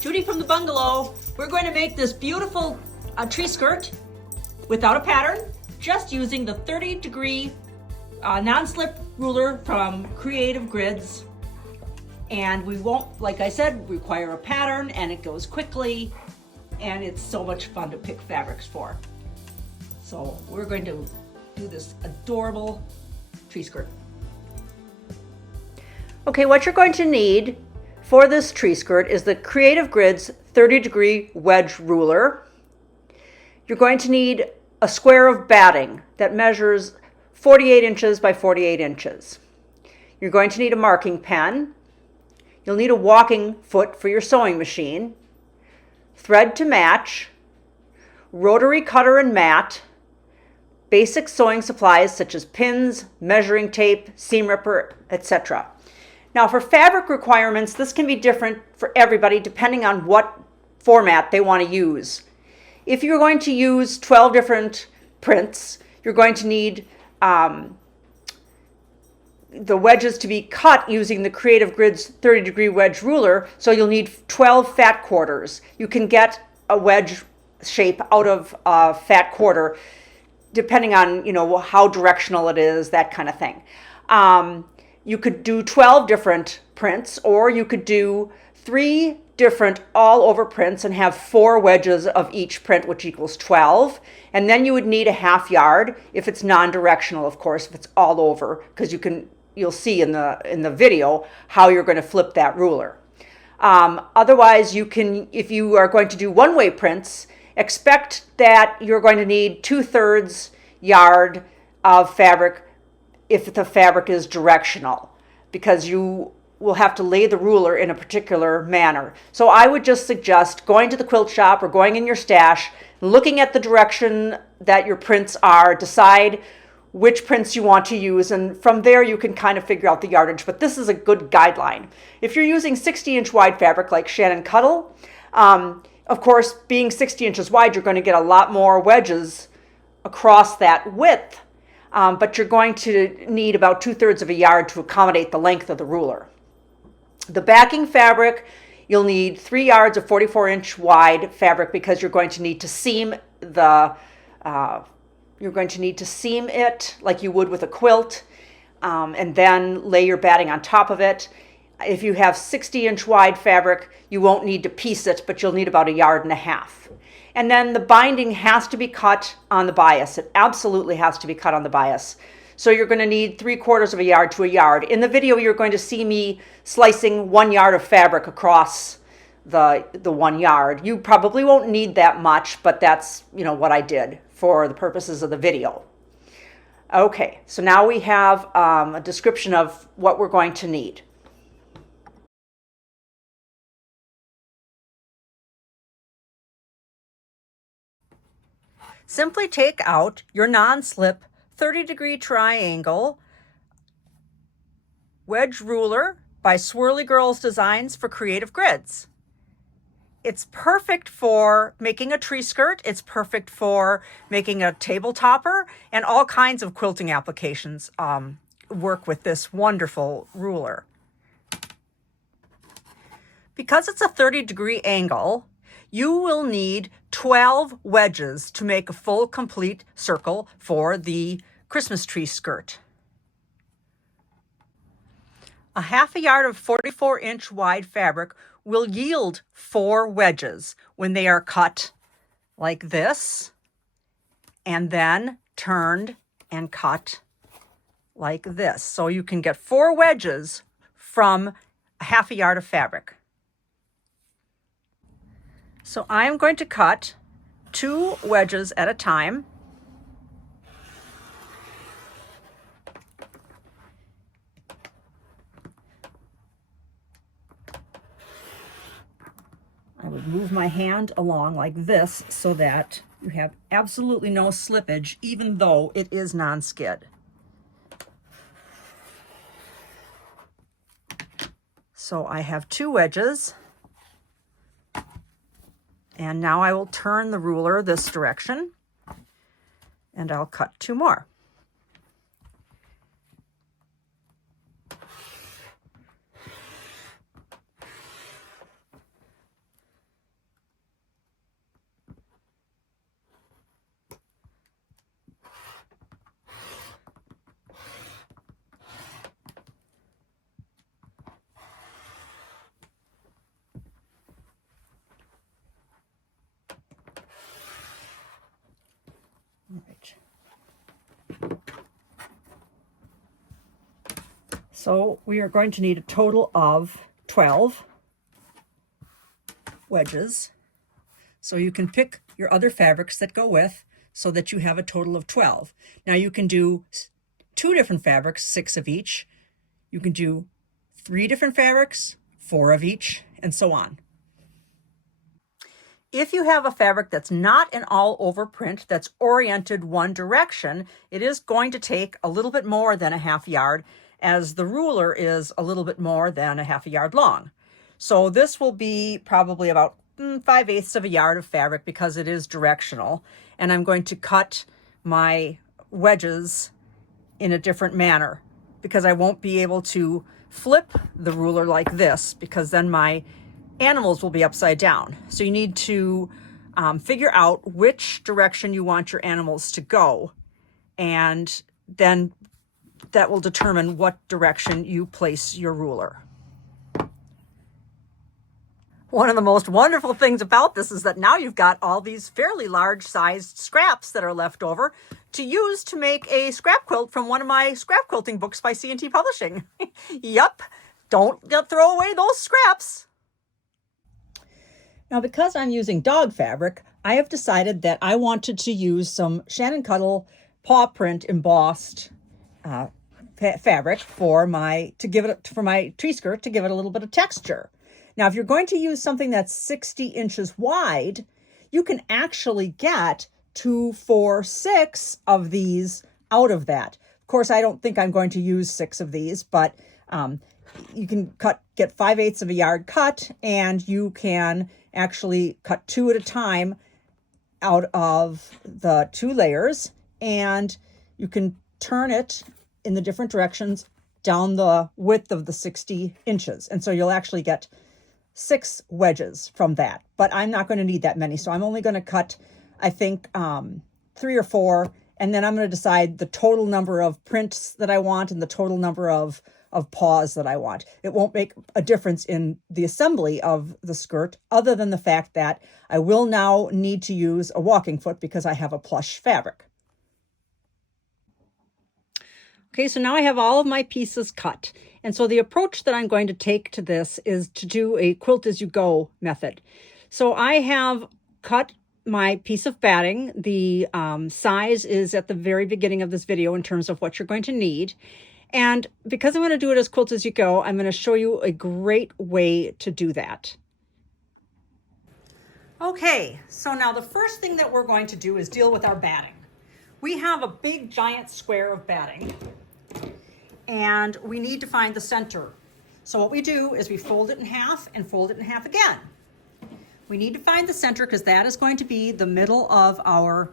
Judy from the bungalow. We're going to make this beautiful tree skirt without a pattern, just using the 30-degree non-slip ruler from Creative Grids. And we won't, like I said, require a pattern, and it goes quickly, and it's so much fun to pick fabrics for. So we're going to do this adorable tree skirt. Okay, what you're going to need for this tree skirt is the Creative Grids 30-degree wedge ruler. You're going to need a square of batting that measures 48 inches by 48 inches. You're going to need a marking pen. You'll need a walking foot for your sewing machine, thread to match, rotary cutter and mat, basic sewing supplies such as pins, measuring tape, seam ripper, etc. Now for fabric requirements, this can be different for everybody depending on what format they want to use. If you're going to use 12 different prints, you're going to need the wedges to be cut using the Creative Grids 30-degree wedge ruler, so you'll need 12 fat quarters. You can get a wedge shape out of a fat quarter depending on, how directional it is, that kind of thing. You could do 12 different prints, or you could do 3 different all over prints and have 4 wedges of each print, which equals 12. And then you would need a half yard if it's non-directional, of course, if it's all over, because you'll see in the video how you're going to flip that ruler. Otherwise, if you are going to do one-way prints, expect that you're going to need 2/3 yard of fabric if the fabric is directional, because you will have to lay the ruler in a particular manner. So I would just suggest going to the quilt shop or going in your stash, looking at the direction that your prints are, decide which prints you want to use, and from there you can kind of figure out the yardage, but this is a good guideline. If you're using 60-inch wide fabric like Shannon Cuttle, of course, being 60 inches wide, you're going to get a lot more wedges across that width, but you're going to need about 2/3 of a yard to accommodate the length of the ruler. The backing fabric, you'll need 3 yards of 44-inch wide fabric because you're going to need to seam it like you would with a quilt, and then lay your batting on top of it. If you have 60-inch wide fabric, you won't need to piece it, but you'll need about 1.5 yards. And then the binding has to be cut on the bias. It absolutely has to be cut on the bias. So you're going to need 3/4 of a yard to a yard. In the video, you're going to see me slicing 1 yard of fabric across the 1 yard. You probably won't need that much, but that's what I did for the purposes of the video. Okay, so now we have a description of what we're going to need. Simply take out your non-slip 30-degree triangle wedge ruler by Swirly Girls Designs for Creative Grids. It's perfect for making a tree skirt. It's perfect for making a table topper, and all kinds of quilting applications work with this wonderful ruler. Because it's a 30-degree angle, you will need 12 wedges to make a full complete circle for the Christmas tree skirt. A 1/2 yard of 44-inch wide fabric will yield 4 wedges when they are cut like this, and then turned and cut like this. So you can get 4 wedges from a 1/2 yard of fabric. So I'm going to cut 2 wedges at a time. I would move my hand along like this so that you have absolutely no slippage, even though it is non-skid. So I have 2 wedges. And now I will turn the ruler this direction, and I'll cut 2 more. So we are going to need a total of 12 wedges. So you can pick your other fabrics that go with so that you have a total of 12. Now you can do 2 different fabrics, 6 of each. You can do 3 different fabrics, 4 of each, and so on. If you have a fabric that's not an all over print, that's oriented one direction, it is going to take a little bit more than a half yard, as the ruler is a little bit more than a half a yard long. So this will be probably about 5/8 of a yard of fabric because it is directional. And I'm going to cut my wedges in a different manner because I won't be able to flip the ruler like this because then my animals will be upside down. So you need to figure out which direction you want your animals to go, and then that will determine what direction you place your ruler. One of the most wonderful things about this is that now you've got all these fairly large sized scraps that are left over to use to make a scrap quilt from one of my scrap quilting books by C&T Publishing. Yup, don't throw away those scraps. Now, because I'm using dog fabric, I have decided that I wanted to use some Shannon Cuttle paw print embossed fabric for my tree skirt to give it a little bit of texture. Now, if you're going to use something that's 60 inches wide, you can actually get 2, 4, 6 of these out of that. Of course, I don't think I'm going to use 6 of these, but you can get 5/8 of a yard cut, and you can actually cut 2 at a time out of the 2 layers, and you can turn it in the different directions down the width of the 60 inches. And so you'll actually get 6 wedges from that, but I'm not going to need that many. So I'm only going to cut, I think, 3 or 4, and then I'm going to decide the total number of prints that I want and the total number of paws that I want. It won't make a difference in the assembly of the skirt, other than the fact that I will now need to use a walking foot because I have a plush fabric. Okay, so now I have all of my pieces cut. And so the approach that I'm going to take to this is to do a quilt as you go method. So I have cut my piece of batting. The size is at the very beginning of this video in terms of what you're going to need. And because I'm going to do it as quilt as you go, I'm going to show you a great way to do that. Okay, so now the first thing that we're going to do is deal with our batting. We have a big giant square of batting, and we need to find the center. So what we do is we fold it in half and fold it in half again. We need to find the center because that is going to be the middle of our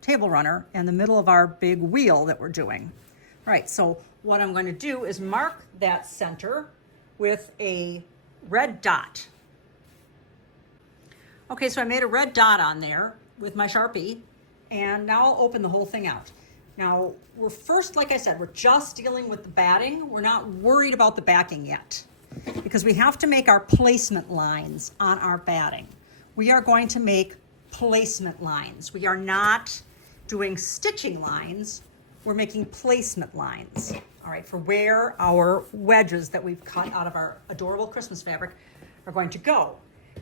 table runner and the middle of our big wheel that we're doing. All right, so what I'm going to do is mark that center with a red dot. Okay, so I made a red dot on there with my Sharpie, and now I'll open the whole thing out. Now, we're first, like I said, we're just dealing with the batting. We're not worried about the backing yet because we have to make our placement lines on our batting. We are going to make placement lines. We are not doing stitching lines. We're making placement lines, all right, for where our wedges that we've cut out of our adorable Christmas fabric are going to go.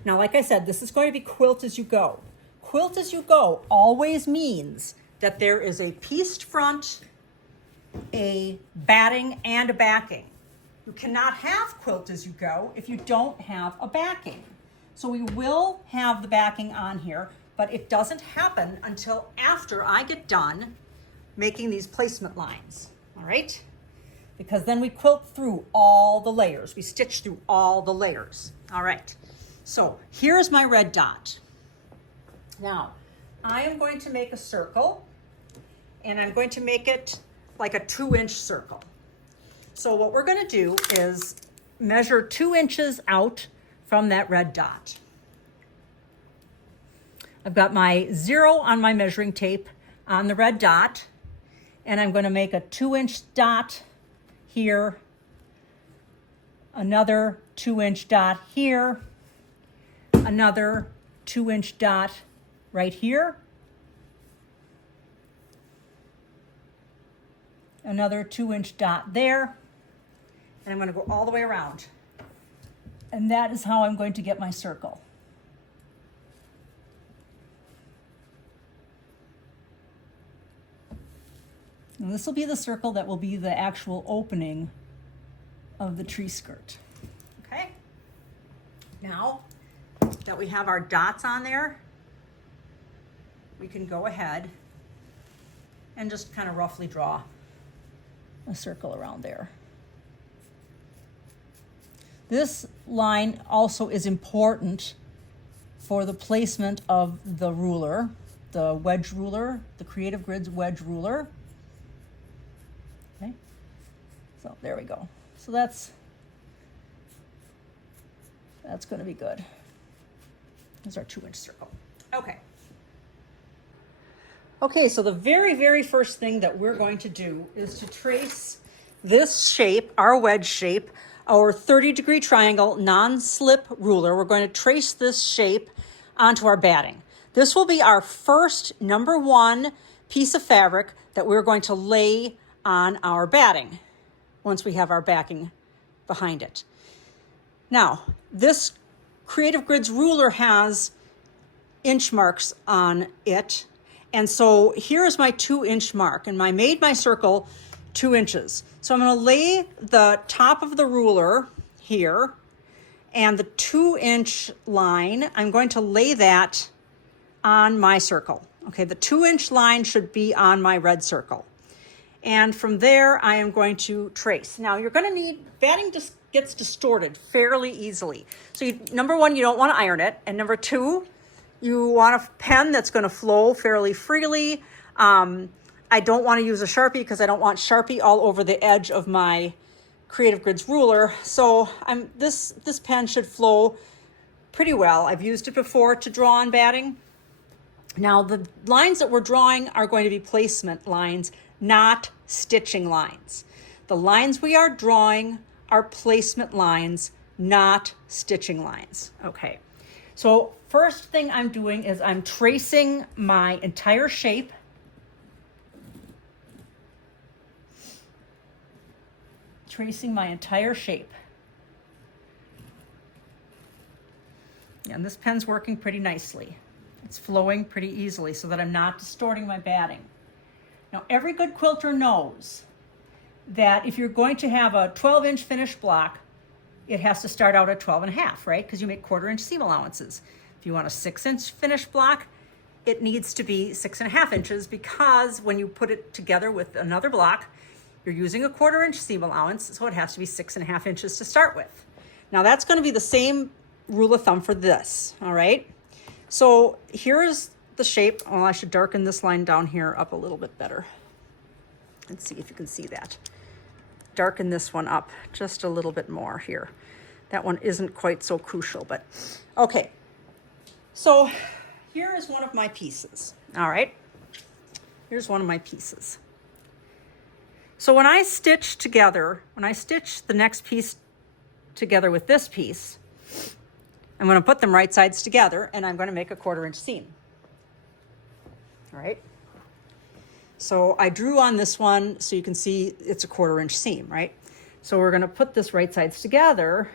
Now, like I said, this is going to be quilt as you go. Quilt as you go always means that there is a pieced front, a batting, and a backing. You cannot have quilt as you go if you don't have a backing. So we will have the backing on here, but it doesn't happen until after I get done making these placement lines, all right? Because then we quilt through all the layers. We stitch through all the layers, all right? So here's my red dot. Now, I am going to make a circle, and I'm going to make it like a 2-inch circle. So what we're going to do is measure 2 inches out from that red dot. I've got my 0 on my measuring tape on the red dot, and I'm going to make a 2-inch dot here, another 2-inch dot here, another 2-inch dot right here, another 2-inch dot there, And I'm going to go all the way around. And that is how I'm going to get my circle. And this will be the circle that will be the actual opening of the tree skirt. Okay. Now that we have our dots on there, we can go ahead and just kind of roughly draw A circle around there. This line also is important for the placement of the ruler, the wedge ruler, the Creative Grids wedge ruler. Okay, so there we go. So that's going to be good. There's our 2-inch circle. Okay. Okay, so the very, very first thing that we're going to do is to trace this shape, our wedge shape, our 30-degree triangle non-slip ruler. We're going to trace this shape onto our batting. This will be our first number 1 piece of fabric that we're going to lay on our batting once we have our backing behind it. Now, this Creative Grids ruler has inch marks on it. And so here's my 2-inch mark, and I made my circle 2 inches. So I'm going to lay the top of the ruler here, and the 2-inch line, I'm going to lay that on my circle. Okay, the 2-inch line should be on my red circle. And from there, I am going to trace. Now, you're going to need, batting just gets distorted fairly easily. So number 1, you don't want to iron it. And number 2, you want a pen that's going to flow fairly freely. I don't want to use a Sharpie because I don't want Sharpie all over the edge of my Creative Grids ruler. So this pen should flow pretty well. I've used it before to draw on batting. Now, the lines that we're drawing are going to be placement lines, not stitching lines. The lines we are drawing are placement lines, not stitching lines. Okay, so first thing I'm doing is I'm tracing my entire shape. Tracing my entire shape. And this pen's working pretty nicely. It's flowing pretty easily so that I'm not distorting my batting. Now, every good quilter knows that if you're going to have a 12-inch finished block, it has to start out at 12.5, right? Because you make 1/4-inch seam allowances. If you want a 6-inch finished block, it needs to be 6.5 inches, because when you put it together with another block, you're using a 1/4-inch seam allowance, so it has to be 6.5 inches to start with. Now, that's going to be the same rule of thumb for this, all right? So here's the shape. Well, I should darken this line down here up a little bit better. Let's see if you can see that. Darken this one up just a little bit more here. That one isn't quite so crucial, but okay. So here is one of my pieces, all right? Here's one of my pieces. So when I stitch the next piece together with this piece, I'm going to put them right sides together, and I'm going to make a 1/4-inch seam. All right. So I drew on this one so you can see it's a 1/4-inch seam, right? So we're going to put this right sides together.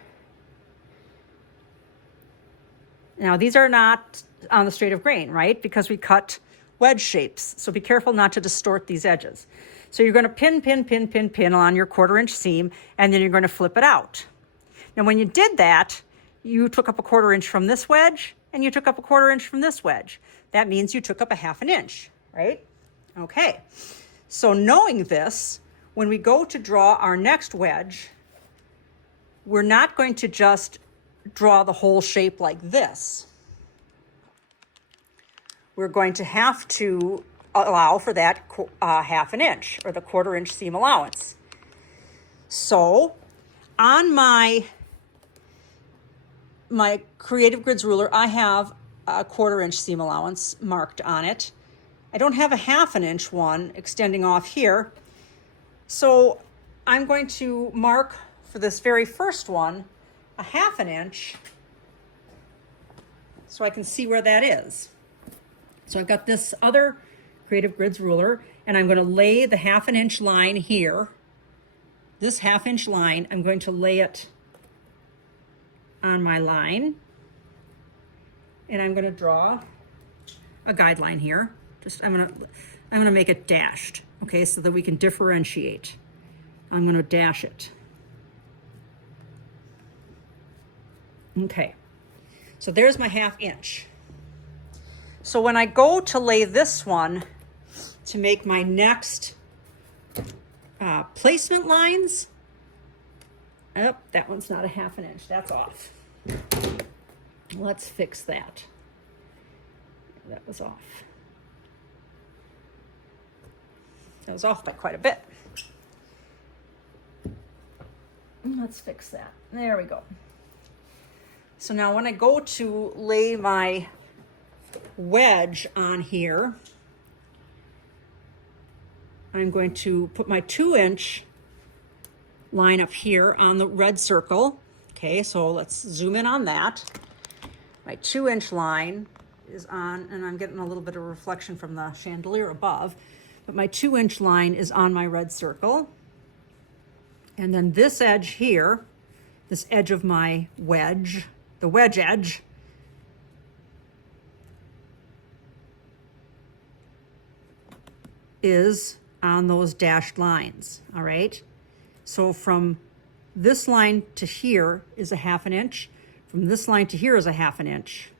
Now, these are not on the straight of grain, right? Because we cut wedge shapes. So be careful not to distort these edges. So you're going to pin on your 1/4-inch seam, and then you're going to flip it out. Now, when you did that, you took up a 1/4 inch from this wedge, and you took up a 1/4 inch from this wedge. That means you took up a 1/2 inch, right? Okay. So knowing this, when we go to draw our next wedge, we're not going to just draw the whole shape like this. We're going to have to allow for that 1/2 inch, or the 1/4-inch seam allowance. So on my Creative Grids ruler, I have a 1/4-inch seam allowance marked on it. I don't have a 1/2 inch one extending off here. So I'm going to mark for this very first one a 1/2 inch so I can see where that is. So I've got this other Creative Grids ruler, and I'm going to lay the 1/2 inch line here this 1/2 inch line, I'm going to lay it on my line, and I'm going to draw a guideline here. I'm going to make it dashed, okay, so that we can differentiate. I'm going to dash it. Okay, so there's my 1/2 inch. So when I go to lay this one to make my next placement lines, oh, that one's not a 1/2 inch, that's off. Let's fix that. That was off. That was off by quite a bit. Let's fix that. There we go. So now when I go to lay my wedge on here, I'm going to put my 2-inch line up here on the red circle. Okay, so let's zoom in on that. My 2-inch line is on, and I'm getting a little bit of reflection from the chandelier above, but my 2-inch line is on my red circle. And then this edge here, this edge of my wedge, the wedge edge, is on those dashed lines, all right? So from this line to here is a 1/2 inch, from this line to here is a 1/2 inch,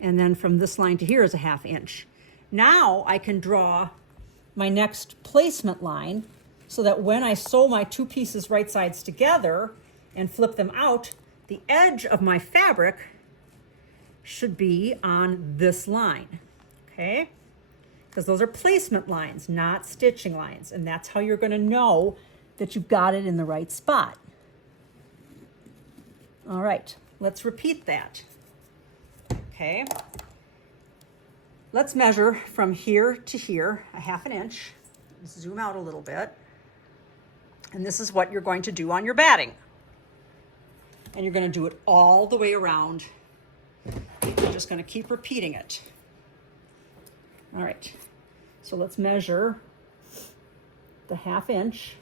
and then from this line to here is a 1/2 inch. Now I can draw my next placement line so that when I sew my 2 pieces right sides together and flip them out, the edge of my fabric should be on this line, okay? Because those are placement lines, not stitching lines. And that's how you're going to know that you've got it in the right spot. All right, let's repeat that. Okay. Let's measure from here to here, a 1/2 inch. Let's zoom out a little bit. And this is what you're going to do on your batting. And you're going to do it all the way around. You're just going to keep repeating it. All right, so let's measure the 1/2 inch.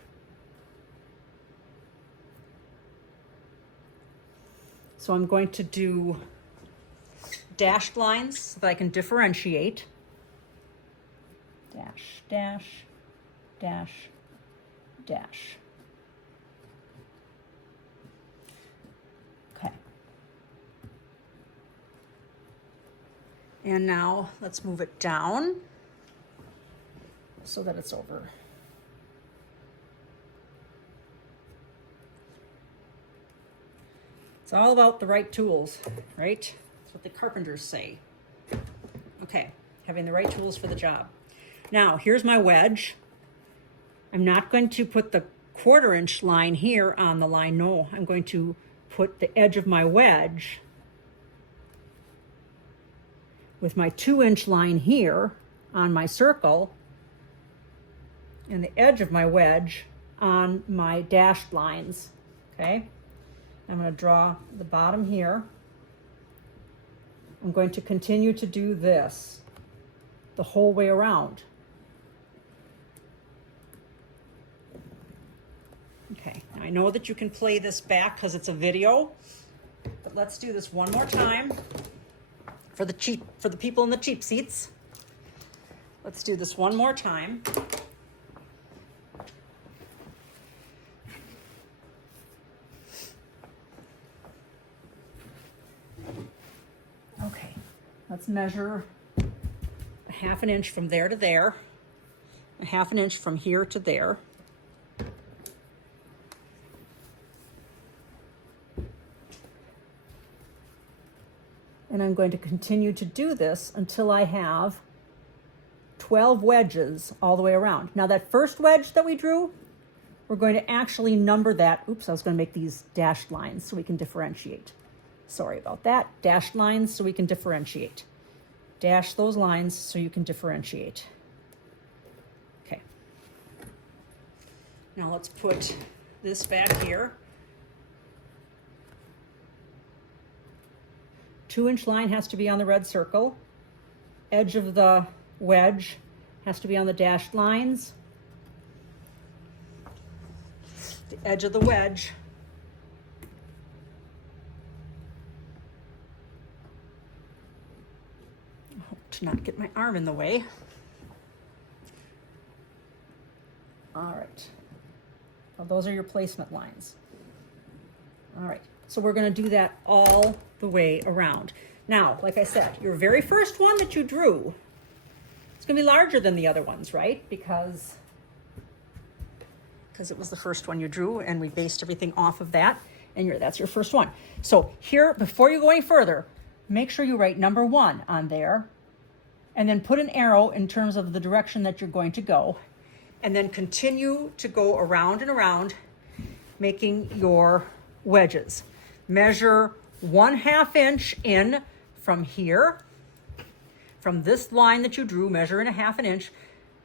So I'm going to do dashed lines so that I can differentiate. Dash, dash, dash, dash. Okay. And now let's move it down so that it's over. It's all about the right tools, right? That's what the carpenters say. Okay, having the right tools for the job. Now, here's my wedge. I'm not going to put the 1/4 inch line here on the line. No, I'm going to put the edge of my wedge with my 2-inch line here on my circle and the edge of my wedge on my dashed lines, okay? I'm going to draw the bottom here. I'm going to continue to do this the whole way around. Okay, now I know that you can play this back because it's a video, but let's do this one more time for the people in the cheap seats. Let's do this one more time. Okay, let's measure a 1/2 inch from there to there, a 1/2 inch from here to there. And I'm going to continue to do this until I have 12 wedges all the way around. Now that first wedge that we drew, we're going to actually number that. Oops, I was going to make these dashed lines so we can differentiate. Sorry about that. Dashed lines so we can differentiate. Dash those lines so you can differentiate. Okay. Now let's put this back here. 2-inch line has to be on the red circle. Edge of the wedge has to be on the dashed lines. the edge of the wedge. I hope to not get my arm in the way. All right. Well, those are your placement lines. All right, so we're going to do that all the way around. Now, like I said, your very first one that you drew, it's going to be larger than the other ones, right? Because it was the first one you drew, and we based everything off of that, and that's your first one. So here, before you go any further, make sure you write number 1 on there, and then put an arrow in terms of the direction that you're going to go, and then continue to go around and around, making your wedges. Measure 1/2 inch in from here, from this line that you drew, measure in 1/2 inch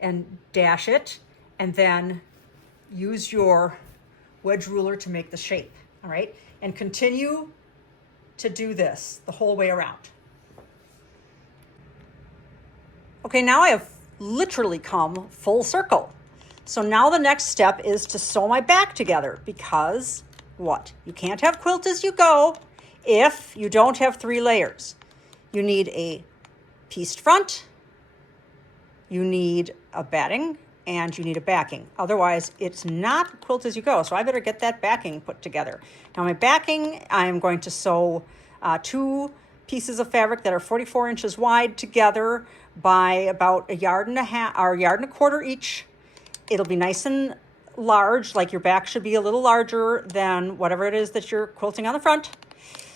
and dash it, and then use your wedge ruler to make the shape. All right, and continue to do this the whole way around. Okay, now I have literally come full circle. So now the next step is to sew my back together, because what? You can't have quilt as you go if you don't have 3 layers. You need a pieced front, you need a batting, and you need a backing. Otherwise, it's not quilt as you go. So I better get that backing put together. Now my backing, I'm going to sew 2 pieces of fabric that are 44 inches wide together by about 1.5 yards or 1.25 yards each. It'll be nice and large, like your back should be a little larger than whatever it is that you're quilting on the front.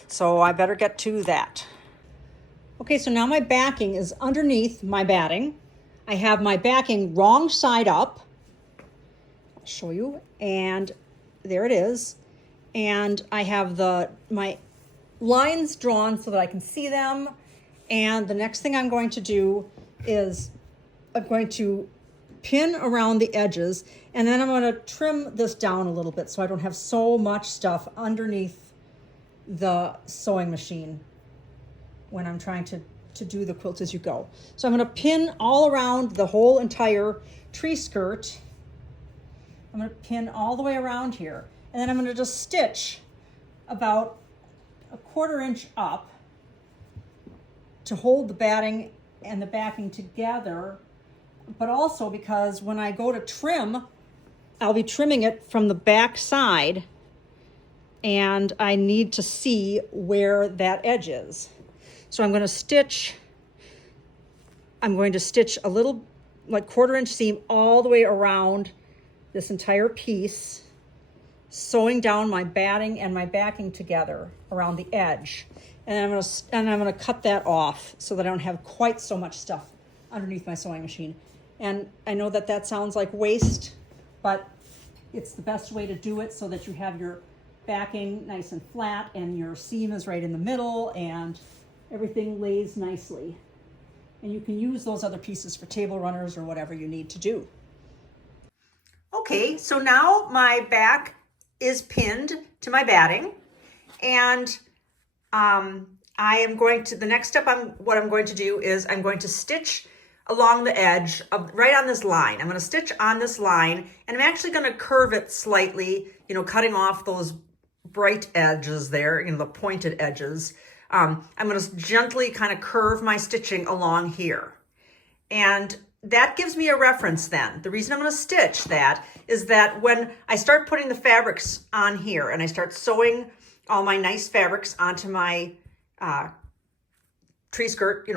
So I better get to that. Okay, so now my backing is underneath my batting. I have my backing wrong side up. I'll show you, and there it is. And I have my lines drawn so that I can see them. And the next thing I'm going to do is I'm going to pin around the edges, and then I'm going to trim this down a little bit so I don't have so much stuff underneath the sewing machine when I'm trying to do the quilt as you go. So I'm going to pin all around the whole entire tree skirt. I'm going to pin all the way around here, and then I'm going to just stitch about 1/4 inch up to hold the batting and the backing together, but also because when I go to trim, I'll be trimming it from the back side, and I need to see where that edge is. So I'm going to stitch a little, like 1/4 inch seam all the way around this entire piece, sewing down my batting and my backing together around the edge. And I'm going to cut that off so that I don't have quite so much stuff underneath my sewing machine. And I know that that sounds like waste, but it's the best way to do it so that you have your backing nice and flat and your seam is right in the middle and everything lays nicely. And you can use those other pieces for table runners or whatever you need to do. Okay, so now my back is pinned to my batting, and the next step what I'm going to do is I'm going to stitch along the edge of right on this line. I'm going to stitch on this line, and I'm actually going to curve it slightly, cutting off those bright edges there, the pointed edges. I'm going to gently kind of curve my stitching along here. And that gives me a reference then. The reason I'm going to stitch that is that when I start putting the fabrics on here and I start sewing all my nice fabrics onto my tree skirt,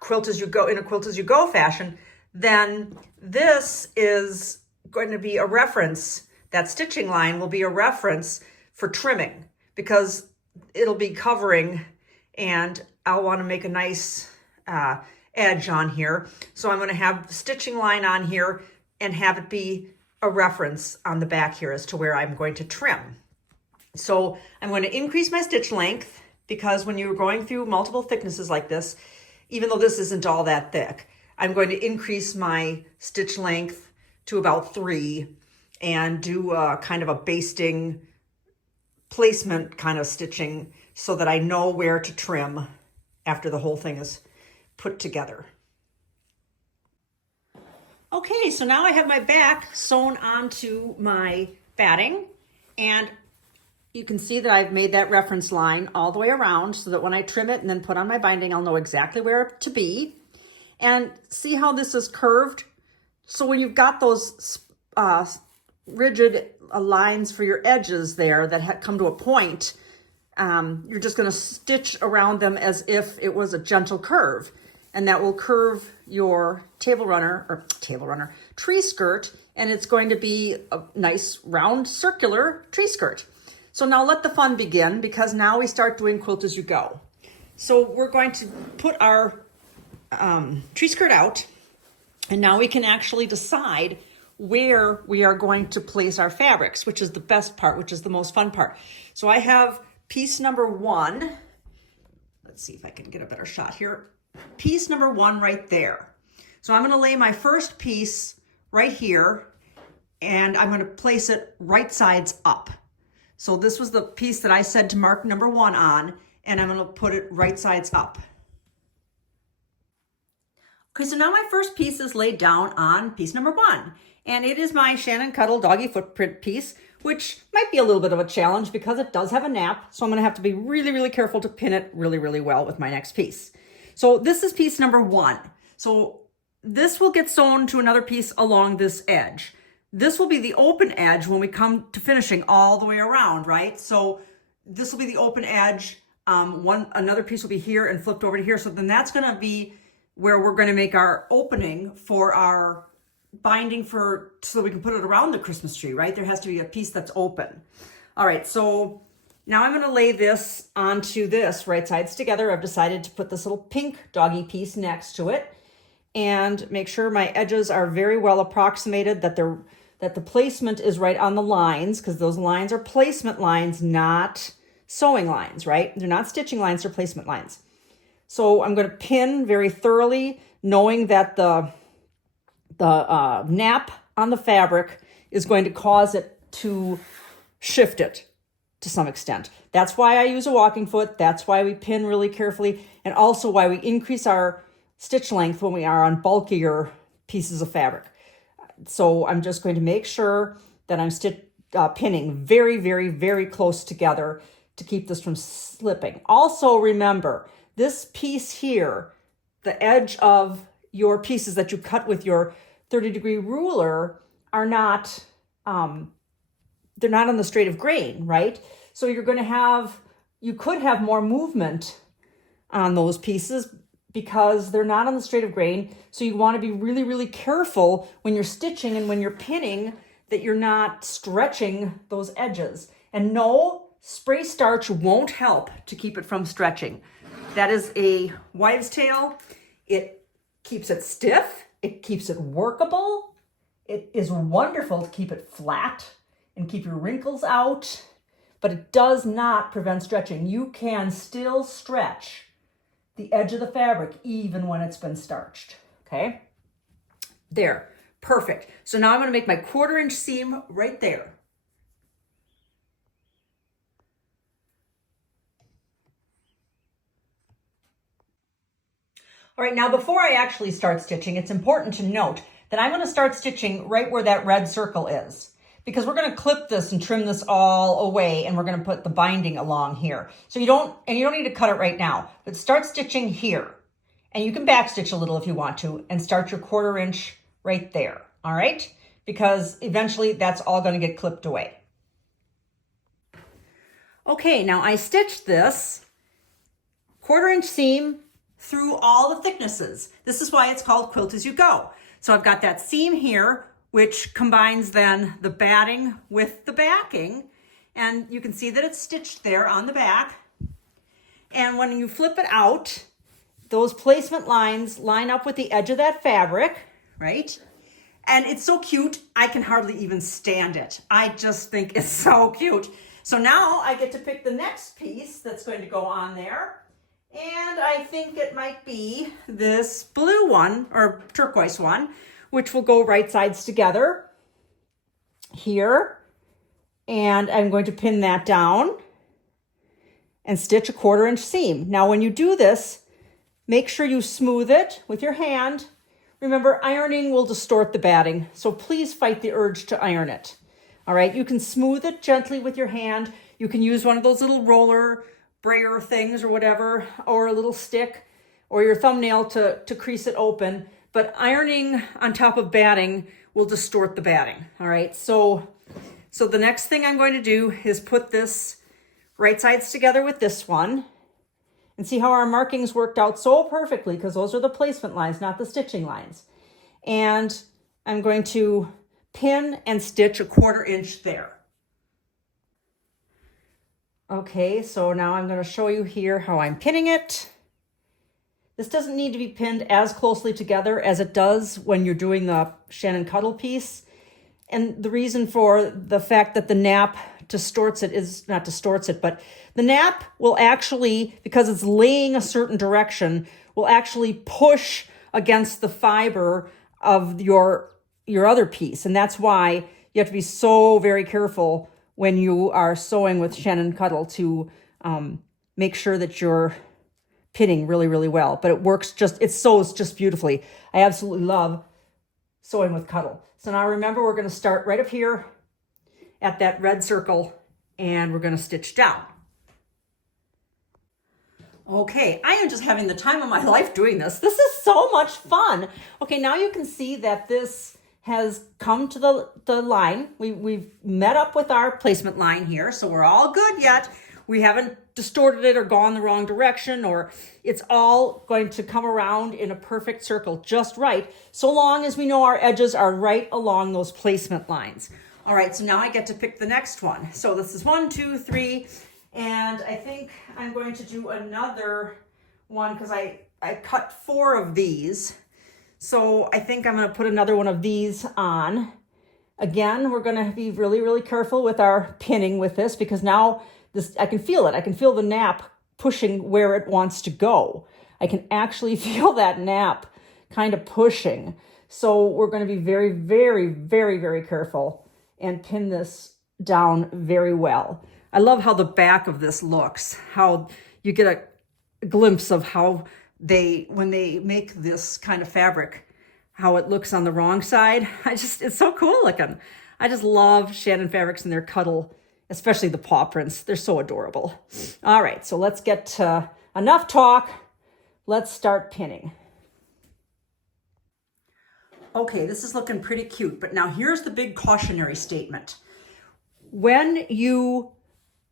quilt as you go, in a quilt as you go fashion, then this is going to be a reference. That stitching line will be a reference for trimming, because it'll be covering, and I'll want to make a nice edge on here. So I'm going to have the stitching line on here and have it be a reference on the back here as to where I'm going to trim. So I'm going to increase my stitch length, because when you're going through multiple thicknesses like this, even though this isn't all that thick, I'm going to increase my stitch length to about 3 and do a kind of a basting placement kind of stitching so that I know where to trim after the whole thing is put together. Okay, so now I have my back sewn onto my batting, And you can see that I've made that reference line all the way around so that when I trim it and then put on my binding, I'll know exactly where to be. And see how this is curved? So when you've got those rigid lines for your edges there that come to a point, you're just going to stitch around them as if it was a gentle curve. And that will curve your tree skirt, and it's going to be a nice round circular tree skirt. So now let the fun begin, because now we start doing Quilt As You Go. So we're going to put our tree skirt out, and now we can actually decide where we are going to place our fabrics, which is the best part, which is the most fun part. So I have piece number 1. Let's see if I can get a better shot here. Piece number 1 right there. So I'm going to lay my first piece right here, and I'm going to place it right sides up. So this was the piece that I said to mark number 1 on, and I'm going to put it right sides up. Okay, so now my first piece is laid down on piece number 1, and it is my Shannon Cuddle doggy footprint piece, which might be a little bit of a challenge because it does have a nap, so I'm going to have to be really, really careful to pin it really, really well with my next piece. So this is piece number 1. So this will get sewn to another piece along this edge. This will be the open edge when we come to finishing all the way around, right? So this will be the open edge. Another piece will be here and flipped over to here. So then that's going to be where we're going to make our opening for our binding so we can put it around the Christmas tree, right? There has to be a piece that's open. All right, so now I'm going to lay this onto this right sides together. I've decided to put this little pink doggy piece next to it and make sure my edges are very well approximated, that the placement is right on the lines, because those lines are placement lines, not sewing lines, right? They're not stitching lines, they're placement lines. So I'm going to pin very thoroughly, knowing that the nap on the fabric is going to cause it to shift it to some extent. That's why I use a walking foot. That's why we pin really carefully, and also why we increase our stitch length when we are on bulkier pieces of fabric. So I'm just going to make sure that I'm pinning very, very, very close together to keep this from slipping. Also remember, this piece here, the edge of your pieces that you cut with your 30-degree ruler are not, they're not on the straight of grain, right? So you could have more movement on those pieces because they're not on the straight of grain. So you want to be really, really careful when you're stitching and when you're pinning that you're not stretching those edges. And no, spray starch won't help to keep it from stretching. That is a wives' tale. It keeps it stiff. It keeps it workable. It is wonderful to keep it flat and keep your wrinkles out, but it does not prevent stretching. You can still stretch the edge of the fabric even when it's been starched, okay? There, perfect. So now I'm gonna make my 1/4 inch seam right there. All right, now before I actually start stitching, it's important to note that I'm gonna start stitching right where that red circle is, because we're gonna clip this and trim this all away, and we're gonna put the binding along here. So you don't need to cut it right now, but start stitching here. And you can backstitch a little if you want to, and start your 1/4 inch right there, all right? Because eventually that's all gonna get clipped away. Okay, now I stitched this 1/4 inch seam through all the thicknesses. This is why it's called Quilt As You Go. So I've got that seam here, which combines then the batting with the backing. And you can see that it's stitched there on the back. And when you flip it out, those placement lines line up with the edge of that fabric, right? And it's so cute, I can hardly even stand it. I just think it's so cute. So now I get to pick the next piece that's going to go on there. And I think it might be this blue one, or turquoise one, which will go right sides together here. And I'm going to pin that down and stitch a 1/4 inch seam. Now, when you do this, make sure you smooth it with your hand. Remember, ironing will distort the batting, so please fight the urge to iron it. All right, you can smooth it gently with your hand. You can use one of those little roller brayer things or whatever, or a little stick or your thumbnail to crease it open. But ironing on top of batting will distort the batting. All right, so the next thing I'm going to do is put this right sides together with this one. And see how our markings worked out so perfectly, because those are the placement lines, not the stitching lines. And I'm going to pin and stitch a 1/4 inch there. Okay, so now I'm going to show you here how I'm pinning it. This doesn't need to be pinned as closely together as it does when you're doing the Shannon Cuttle piece. And the reason for the fact that the nap distorts it is not distorts it, but the nap will actually, because it's laying a certain direction, will actually push against the fiber of your other piece. And that's why you have to be so very careful when you are sewing with Shannon Cuttle to make sure that you're pinning really, really well. But it works it sews just beautifully. I absolutely love sewing with Cuttle. So now remember, we're going to start right up here at that red circle, and we're going to stitch down. Okay, I am just having the time of my life doing this. This is so much fun. Okay, now you can see that this has come to the line. We've met up with our placement line here, so we're all good yet. We haven't distorted it or gone the wrong direction, or it's all going to come around in a perfect circle just right, so long as we know our edges are right along those placement lines. All right, so now I get to pick the next one. So this is 1, 2, 3, and I think I'm going to do another one because I cut 4 of these. So I think I'm going to put another one of these on. Again, we're going to be really, really careful with our pinning with this, because now I can feel it. I can feel the nap pushing where it wants to go. I can actually feel that nap kind of pushing. So we're going to be very, very, very, very careful and pin this down very well. I love how the back of this looks, how you get a glimpse of how when they make this kind of fabric, how it looks on the wrong side. It's so cool looking. I just love Shannon Fabrics and their Cuttle, especially the paw prints. They're so adorable. All right, so let's get to enough talk. Let's start pinning. Okay, this is looking pretty cute, but now here's the big cautionary statement. When you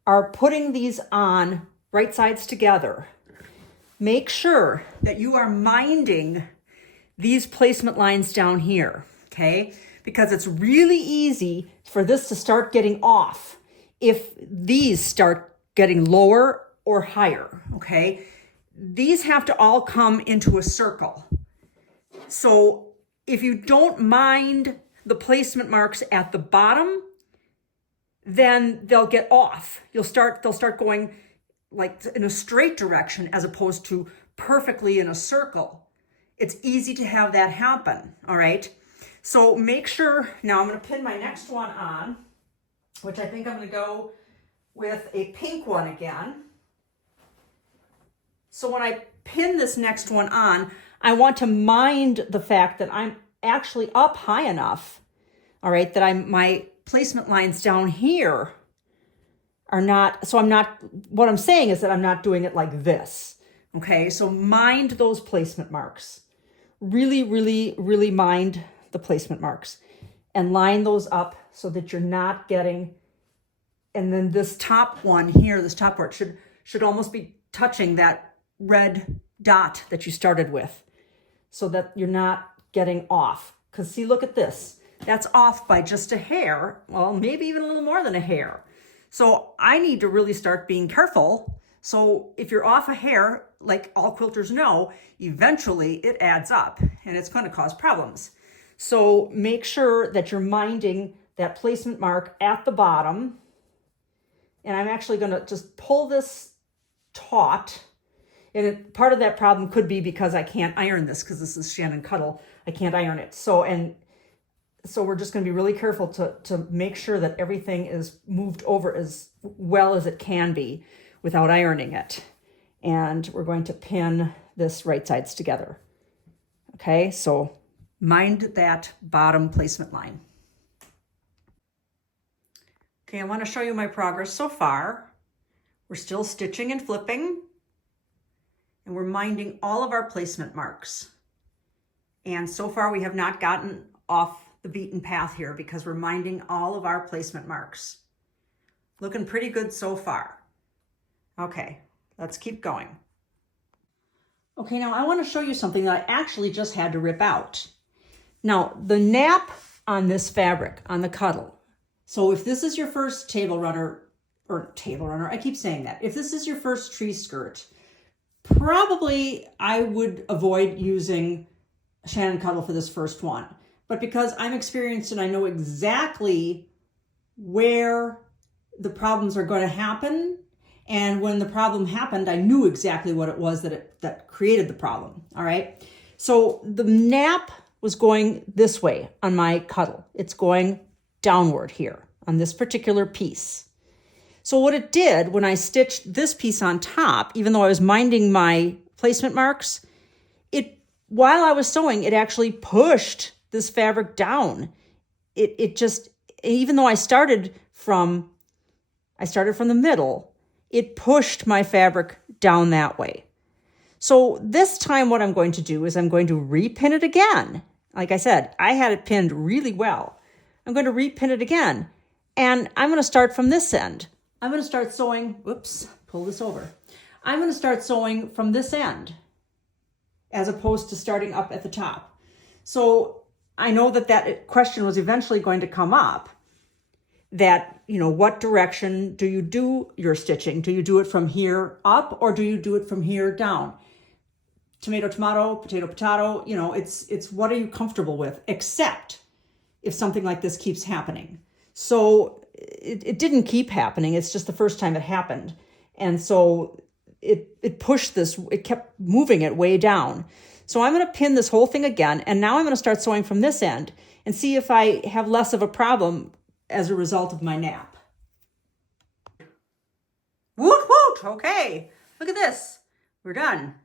are putting these on right sides together, make sure that you are minding these placement lines down here, okay? Because it's really easy for this to start getting off if these start getting lower or higher, okay? These have to all come into a circle. So if you don't mind the placement marks at the bottom, then they'll get off. They'll start going like in a straight direction as opposed to perfectly in a circle. It's easy to have that happen, all right? So make sure, now I'm gonna pin my next one on, which I think I'm gonna go with a pink one again. So when I pin this next one on, I want to mind the fact that I'm actually up high enough, all right, that my placement lines down here are not, so I'm not, what I'm saying is that I'm not doing it like this, okay? So mind those placement marks. Really, really, really mind the placement marks and line those up so that you're not getting, and then this top one here, this top part should almost be touching that red dot that you started with so that you're not getting off. Because see, look at this. That's off by just a hair. Well, maybe even a little more than a hair. So I need to really start being careful. So if you're off a hair, like all quilters know, eventually it adds up and it's going to cause problems. So make sure that you're minding that placement mark at the bottom. And I'm actually going to just pull this taut. And part of that problem could be because I can't iron this because this is Shannon Cuttle. I can't iron it. So we're just going to be really careful to make sure that everything is moved over as well as it can be without ironing it. And we're going to pin this right sides together. Okay, so mind that bottom placement line. Okay, I want to show you my progress so far. We're still stitching and flipping, and we're minding all of our placement marks. And so far we have not gotten off the beaten path here because we're minding all of our placement marks. Looking pretty good so far. Okay, let's keep going. Okay, now I want to show you something that I actually just had to rip out. Now, the nap on this fabric, on the cuddle. So if this is your first table runner, I keep saying that. If this is your first tree skirt, probably I would avoid using Shannon Cuddle for this first one. But because I'm experienced and I know exactly where the problems are going to happen, and when the problem happened, I knew exactly what it was that created the problem. All right. So the nap was going this way on my cuddle. It's going downward here on this particular piece. So what it did when I stitched this piece on top, even though I was minding my placement marks, while I was sewing, it actually pushed this fabric down. It just, even though I started from the middle, it pushed my fabric down that way. So this time what I'm going to do is I'm going to repin it again. Like I said, I had it pinned really well. I'm going to repin it again, and I'm going to start from this end. I'm going to start sewing, pull this over. I'm going to start sewing from this end as opposed to starting up at the top. So I know that question was eventually going to come up, that, what direction do you do your stitching? Do you do it from here up, or do you do it from here down? Tomato, tomato, potato, potato, it's what are you comfortable with, except if something like this keeps happening. So it didn't keep happening. It's just the first time it happened. And so it pushed this, it kept moving it way down. So I'm going to pin this whole thing again, and now I'm going to start sewing from this end and see if I have less of a problem as a result of my nap. Woot woot, okay. Look at this, we're done.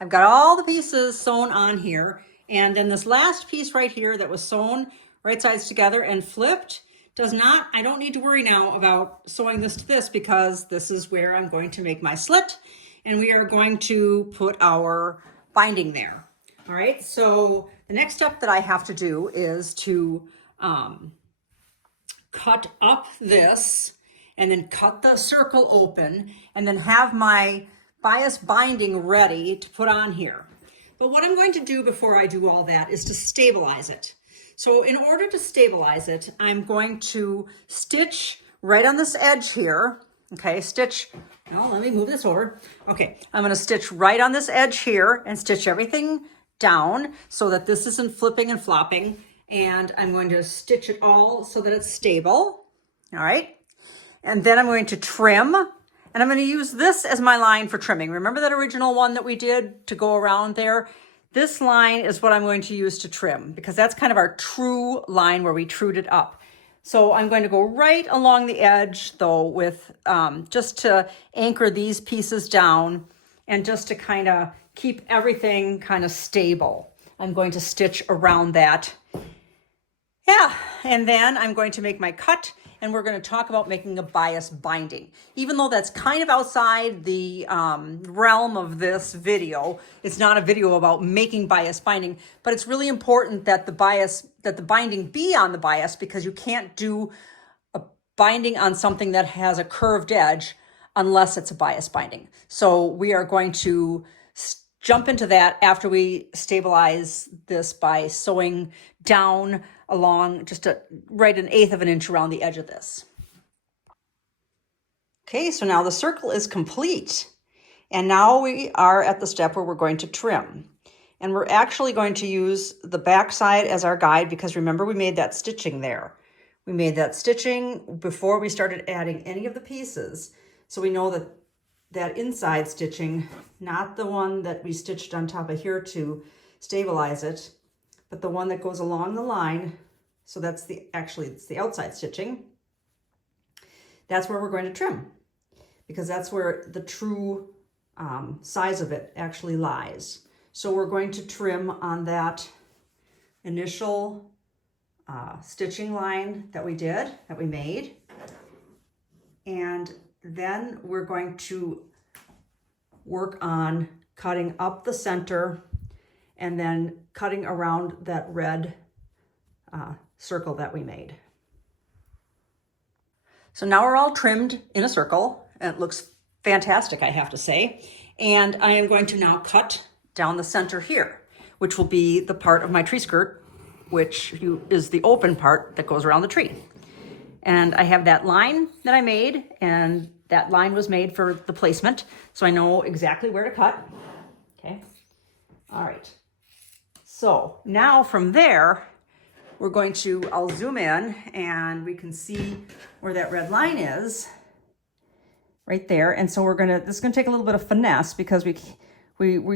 I've got all the pieces sewn on here, and then this last piece right here that was sewn right sides together and flipped I don't need to worry now about sewing this to this, because this is where I'm going to make my slit, and we are going to put our binding there. All right, so the next step that I have to do is to cut up this and then cut the circle open and then have my bias binding ready to put on here. But what I'm going to do before I do all that is to stabilize it. So in order to stabilize it, I'm going to stitch right on this edge here. Okay, let me move this over. Okay, I'm going to stitch right on this edge here and stitch everything down so that this isn't flipping and flopping. And I'm going to stitch it all so that it's stable. All right. And then I'm going to trim, and I'm going to use this as my line for trimming. Remember that original one that we did to go around there? This line is what I'm going to use to trim, because that's kind of our true line where we trued it up. So I'm going to go right along the edge though with just to anchor these pieces down and just to kind of keep everything kind of stable. I'm going to stitch around that. Yeah, and then I'm going to make my cut, and we're going to talk about making a bias binding. Even though that's kind of outside the realm of this video, it's not a video about making bias binding, but it's really important that the binding be on the bias, because you can't do a binding on something that has a curved edge unless it's a bias binding. So we are going to jump into that after we stabilize this by sewing down along just right 1/8 of an inch around the edge of this. Okay, so now the circle is complete. And now we are at the step where we're going to trim. And we're actually going to use the back side as our guide, because remember we made that stitching there. We made that stitching before we started adding any of the pieces. So we know that inside stitching, not the one that we stitched on top of here to stabilize it, but the one that goes along the line. So that's it's the outside stitching. That's where we're going to trim, because that's where the true size of it actually lies. So we're going to trim on that initial stitching line that we made. And then we're going to work on cutting up the center and then cutting around that red circle that we made. So now we're all trimmed in a circle, and it looks fantastic, I have to say. And I am going to now cut down the center here, which will be the part of my tree skirt, which is the open part that goes around the tree. And I have that line that I made, and that line was made for the placement, so I know exactly where to cut. Okay, all right. So now from there, I'll zoom in and we can see where that red line is right there. And so this is gonna take a little bit of finesse because we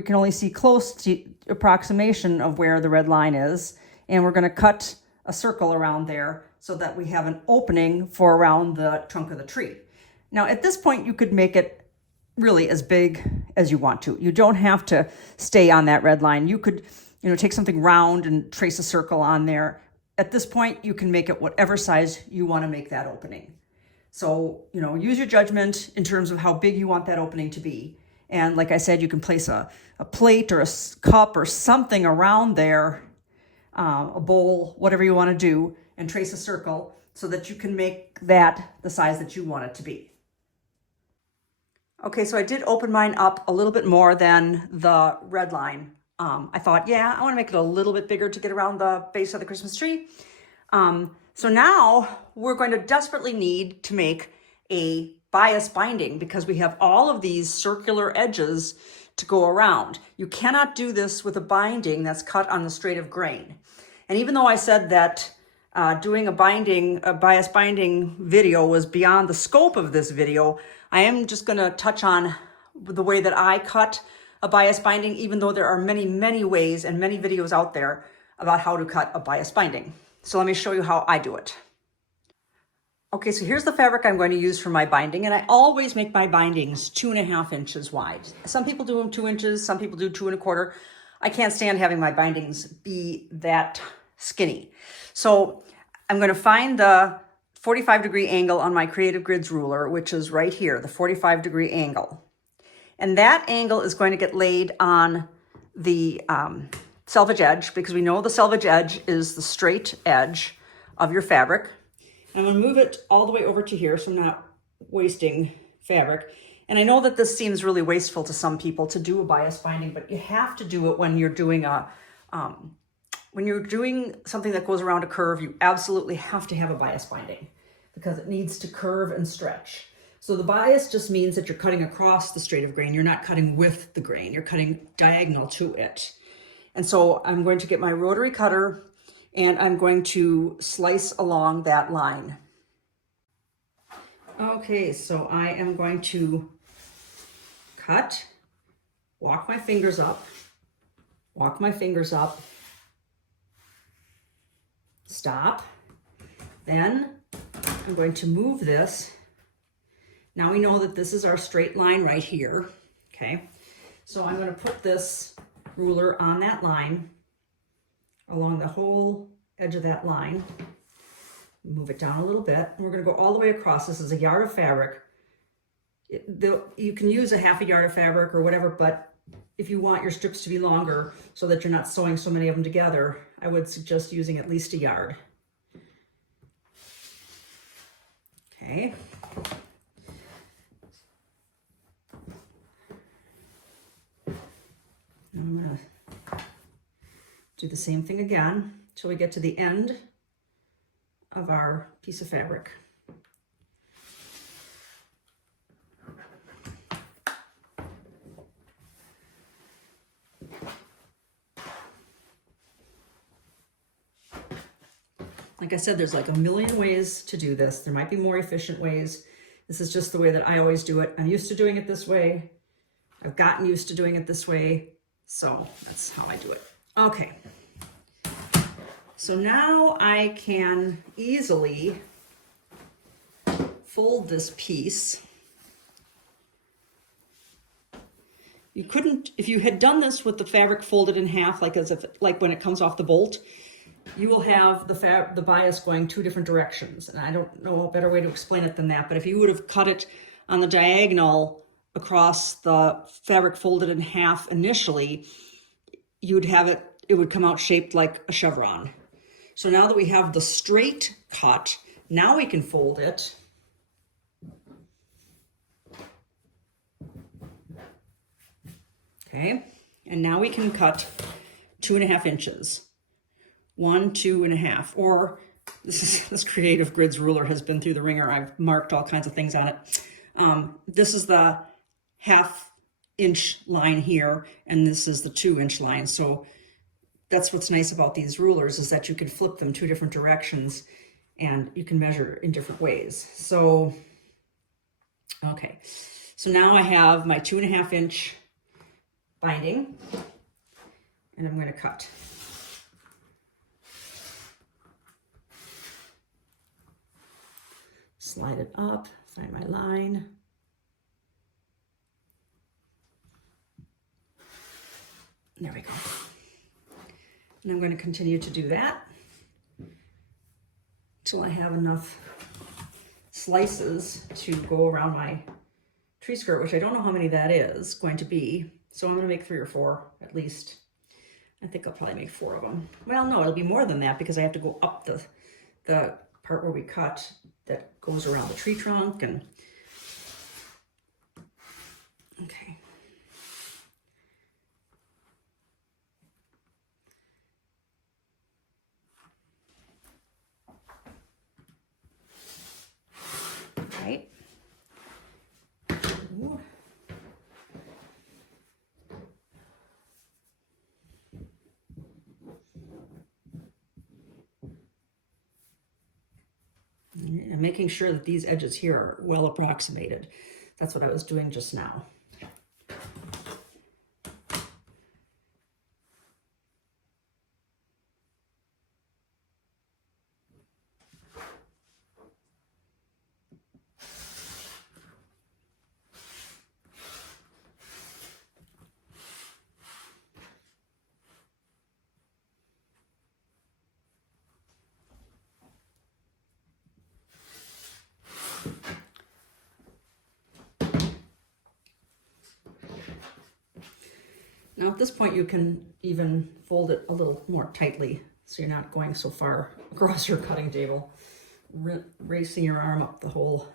can only see close to approximation of where the red line is. And we're gonna cut a circle around there so that we have an opening for around the trunk of the tree. Now at this point, you could make it really as big as you want to. You don't have to stay on that red line. You could, take something round and trace a circle on there. At this point, you can make it whatever size you want to make that opening. So, use your judgment in terms of how big you want that opening to be. And like I said, you can place a plate or a cup or something around there, a bowl, whatever you want to do, and trace a circle so that you can make that the size that you want it to be. Okay, so I did open mine up a little bit more than the red line. I thought, I want to make it a little bit bigger to get around the base of the Christmas tree. So now we're going to desperately need to make a bias binding because we have all of these circular edges to go around. You cannot do this with a binding that's cut on the straight of grain. And even though I said that doing a bias binding video was beyond the scope of this video, I am just going to touch on the way that I cut a bias binding, even though there are many, many ways and many videos out there about how to cut a bias binding. So let me show you how I do it. Okay, so here's the fabric I'm going to use for my binding, and I always make my bindings 2.5 inches wide. Some people do them 2 inches, some people do 2 1/4. I can't stand having my bindings be that skinny. So I'm going to find the 45-degree angle on my Creative Grids ruler, which is right here, the 45-degree angle. And that angle is going to get laid on the selvage edge, because we know the selvage edge is the straight edge of your fabric. And I'm going to move it all the way over to here so I'm not wasting fabric. And I know that this seems really wasteful to some people to do a bias binding, but you have to do it when you're doing something that goes around a curve. You absolutely have to have a bias binding because it needs to curve and stretch. So the bias just means that you're cutting across the straight of grain. You're not cutting with the grain. You're cutting diagonal to it. And so I'm going to get my rotary cutter and I'm going to slice along that line. Okay, so I am going to cut, walk my fingers up, stop. Then I'm going to move this. Now we know that this is our straight line right here, okay? So I'm going to put this ruler on that line, along the whole edge of that line. Move it down a little bit, and we're going to go all the way across. This is a yard of fabric. You can use a half a yard of fabric or whatever, but if you want your strips to be longer so that you're not sewing so many of them together, I would suggest using at least a yard. Okay. I'm going to do the same thing again until we get to the end of our piece of fabric. Like I said, there's like a million ways to do this. There might be more efficient ways. This is just the way that I always do it. I'm used to doing it this way. I've gotten used to doing it this way. So that's how I do it. Okay. So now I can easily fold this piece. You couldn't, if you had done this with the fabric folded in half, like when it comes off the bolt, you will have the bias going two different directions. And I don't know a better way to explain it than that, but if you would have cut it on the diagonal across the fabric folded in half initially, you'd have it would come out shaped like a chevron. So now that we have the straight cut, now we can fold it. Okay, and now we can cut 2.5 inches. 1, 2.5, or this Creative Grids ruler has been through the ringer. I've marked all kinds of things on it. This is the 1/2 inch line here, and this is the 2-inch line. So that's what's nice about these rulers, is that you can flip them two different directions and you can measure in different ways. So, okay. So now I have my 2.5 inch binding, and I'm going to cut. Slide it up, find my line. There we go. And I'm going to continue to do that till I have enough slices to go around my tree skirt, which I don't know how many that is going to be. So I'm going to make 3 or 4 at least. I think I'll probably make 4 of them. Well, no, it'll be more than that because I have to go up the part where we cut that goes around the tree trunk. And okay. Right. Ooh. And making sure that these edges here are well approximated. That's what I was doing just now. Now at this point you can even fold it a little more tightly so you're not going so far across your cutting table, racing your arm up the whole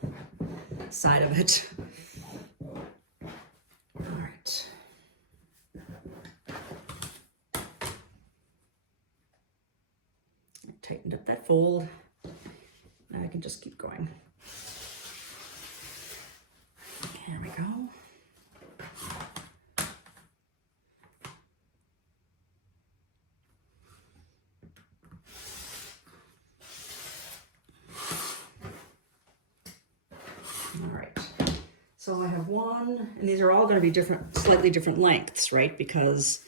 side of it. All right. I tightened up that fold. Now I can just keep going. There we go. All right, so I have one, and these are all going to be different, slightly different lengths, right? Because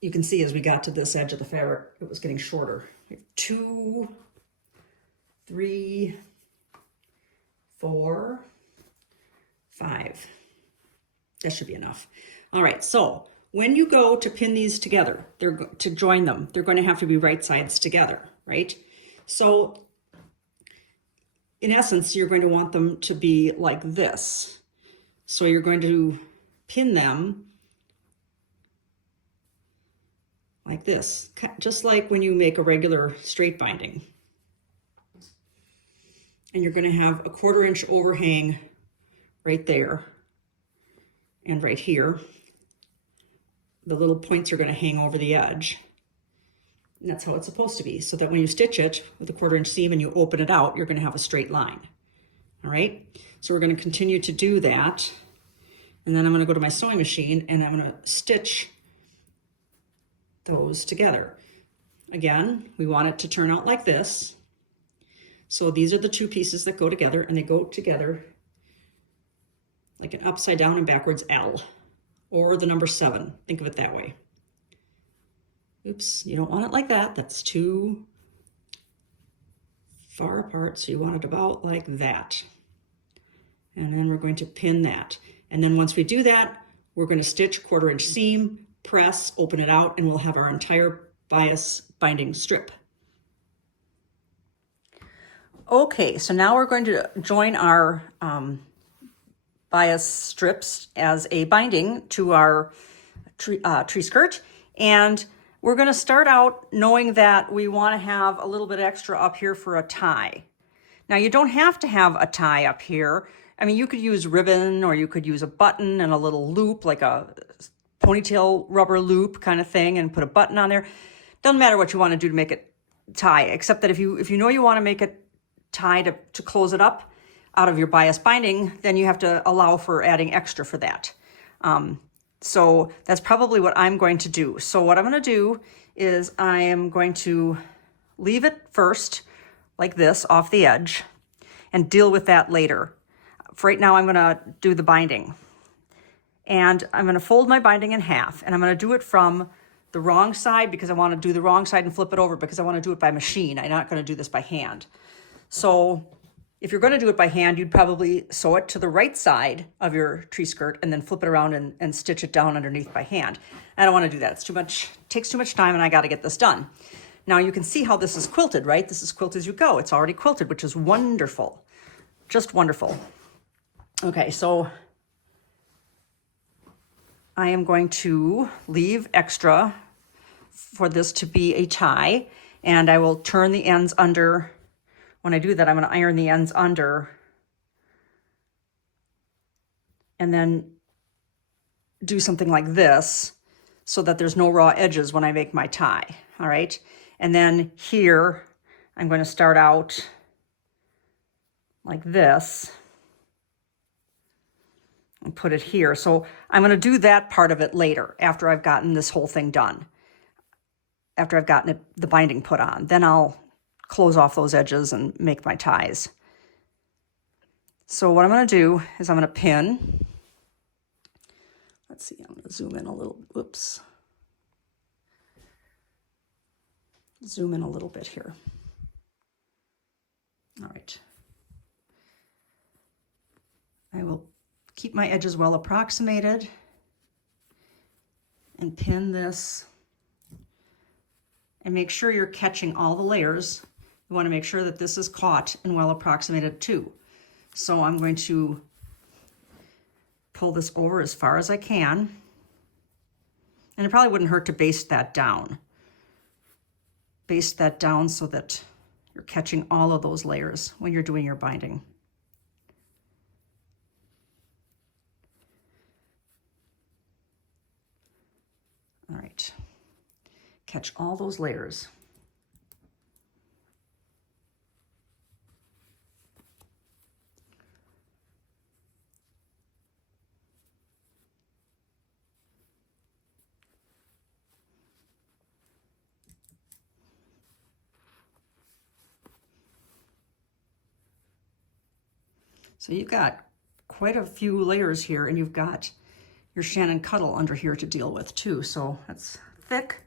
you can see as we got to this edge of the fabric, it was getting shorter. We have 2, 3, 4, 5. That should be enough. All right, so when you go to pin these together, to join them, they're going to have to be right sides together, right? So in essence, you're going to want them to be like this. So you're going to pin them like this, just like when you make a regular straight binding. And you're going to have a 1/4 inch overhang right there and right here. The little points are going to hang over the edge. And that's how it's supposed to be, so that when you stitch it with a 1/4 inch seam and you open it out, you're going to have a straight line. All right, so we're going to continue to do that. And then I'm going to go to my sewing machine and I'm going to stitch those together. Again, we want it to turn out like this. So these are the 2 pieces that go together, and they go together like an upside down and backwards L, or the number 7. Think of it that way. Oops, you don't want it like that. That's too far apart, so you want it about like that. And then we're going to pin that. And then once we do that, we're going to stitch 1/4 inch seam, press, open it out, and we'll have our entire bias binding strip Okay, so now we're going to join our bias strips as a binding to our tree skirt. And we're going to start out knowing that we want to have a little bit extra up here for a tie. Now, you don't have to have a tie up here. I mean, you could use ribbon, or you could use a button and a little loop, like a ponytail rubber loop kind of thing, and put a button on there. Doesn't matter what you want to do to make it tie, except that if you know you want to make it tie to close it up out of your bias binding, then you have to allow for adding extra for that. So that's probably what I'm going to do. So what I'm going to do is I am going to leave it first like this off the edge and deal with that later. For right now, I'm going to do the binding. And I'm going to fold my binding in half, and I'm going to do it from the wrong side because I want to do the wrong side and flip it over because I want to do it by machine. I'm not going to do this by hand. So if you're going to do it by hand, you'd probably sew it to the right side of your tree skirt and then flip it around and stitch it down underneath by hand. I don't want to do that. It's too much, takes too much time, and I got to get this done. Now you can see how this is quilted, right? This is quilt as you go. It's already quilted, which is wonderful. Just wonderful. Okay, so I am going to leave extra for this to be a tie, and I will turn the ends under. When I do that, I'm going to iron the ends under and then do something like this so that there's no raw edges when I make my tie, all right? And then here, I'm going to start out like this and put it here. So I'm going to do that part of it later after I've gotten this whole thing done, after I've gotten the binding put on. Then I'll close off those edges and make my ties. So what I'm going to do is I'm going to pin. Let's see, I'm going to zoom in a little. Oops. Zoom in a little bit here. All right. I will keep my edges well approximated and pin this. And make sure you're catching all the layers. You want to make sure that this is caught and well approximated too. So I'm going to pull this over as far as I can. And it probably wouldn't hurt to baste that down. Baste that down so that you're catching all of those layers when you're doing your binding. All right. Catch all those layers. So you've got quite a few layers here, and you've got your Shannon Cuddle under here to deal with too. So that's thick.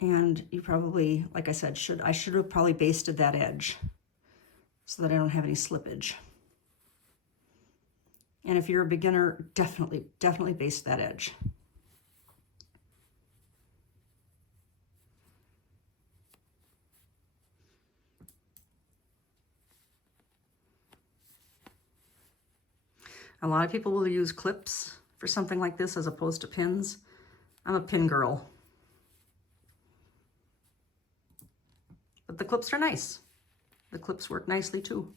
And you probably, like I said, I should have probably basted that edge so that I don't have any slippage. And if you're a beginner, definitely baste that edge. A lot of people will use clips for something like this as opposed to pins. I'm a pin girl. But the clips are nice. The clips work nicely too.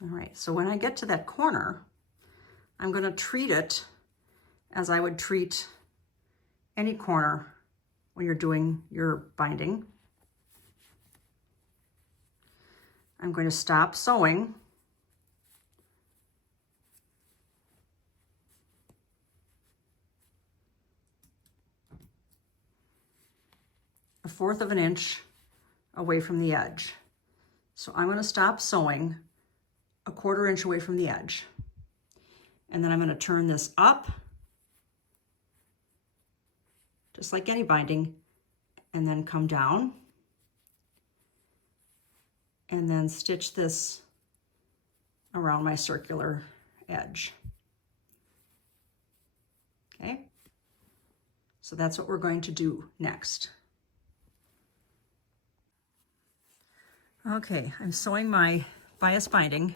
All right, so when I get to that corner, I'm going to treat it as I would treat any corner when you're doing your binding. I'm going to stop sewing. A 1/4 of an inch away from the edge. So I'm going to stop sewing a 1/4 inch away from the edge. And then I'm going to turn this up, just like any binding, and then come down, and then stitch this around my circular edge. Okay, so that's what we're going to do next. Okay, I'm sewing my bias binding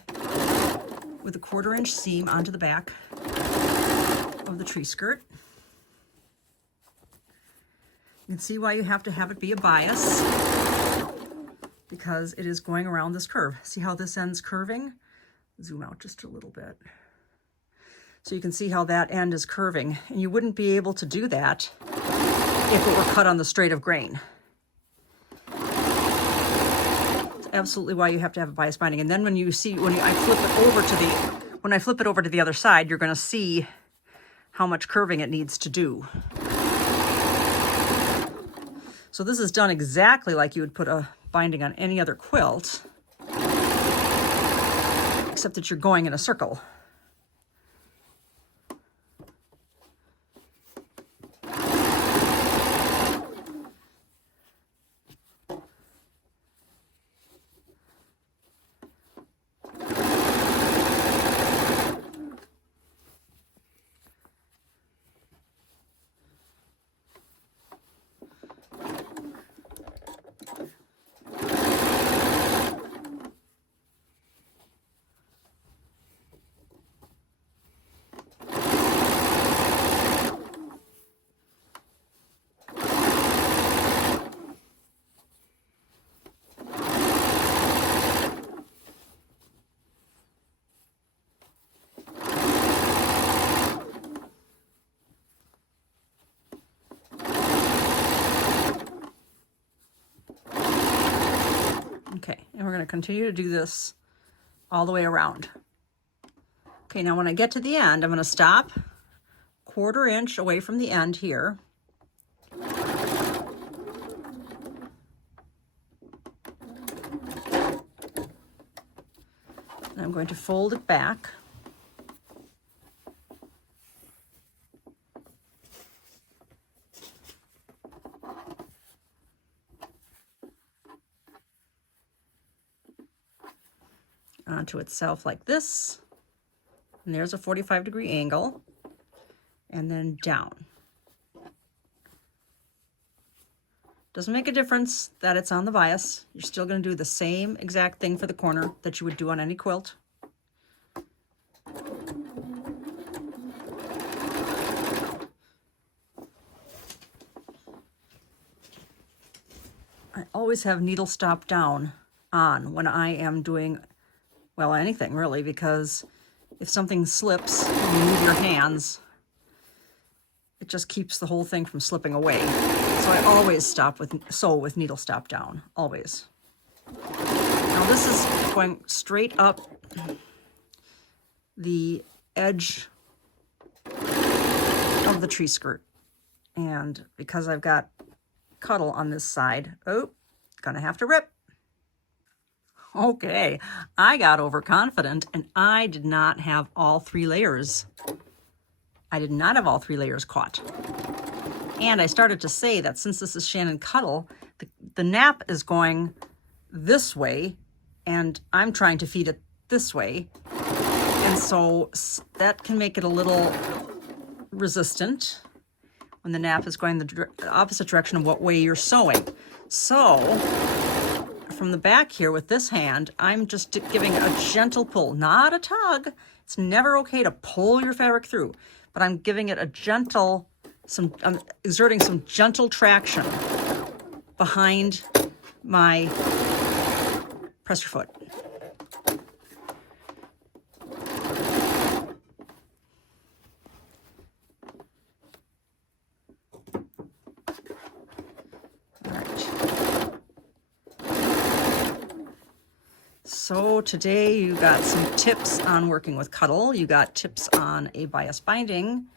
with a 1/4 inch seam onto the back of the tree skirt. You can see why you have to have it be a bias, because it is going around this curve. See how this end's curving? Zoom out just a little bit. So you can see how that end is curving, and you wouldn't be able to do that if it were cut on the straight of grain. It's absolutely why you have to have a bias binding. And then when I flip it over to the other side, you're going to see how much curving it needs to do. So this is done exactly like you would put a binding on any other quilt, except that you're going in a circle. Okay, and we're going to continue to do this all the way around. Okay, now when I get to the end, I'm going to stop 1/4 inch away from the end here. And I'm going to fold it back. Onto itself like this, and there's a 45-degree angle, and then down. Doesn't make a difference that it's on the bias. You're still going to do the same exact thing for the corner that you would do on any quilt. I always have needle stop down on when I am doing, well, anything really, because if something slips and you move your hands, it just keeps the whole thing from slipping away. So I always sew with needle stop down, always. Now this is going straight up the edge of the tree skirt. And because I've got cuddle on this side, gonna have to rip. Okay, I got overconfident and I did not have all 3 layers. I did not have all 3 layers caught. And I started to say that since this is Shannon Cuddle, the nap is going this way and I'm trying to feed it this way. And so that can make it a little resistant when the nap is going the opposite direction of what way you're sewing. So from the back here with this hand, I'm just giving a gentle pull, not a tug. It's never okay to pull your fabric through, but I'm giving it a gentle, I'm exerting some gentle traction behind my presser foot. So today you got some tips on working with Cuddle, you got tips on a bias binding,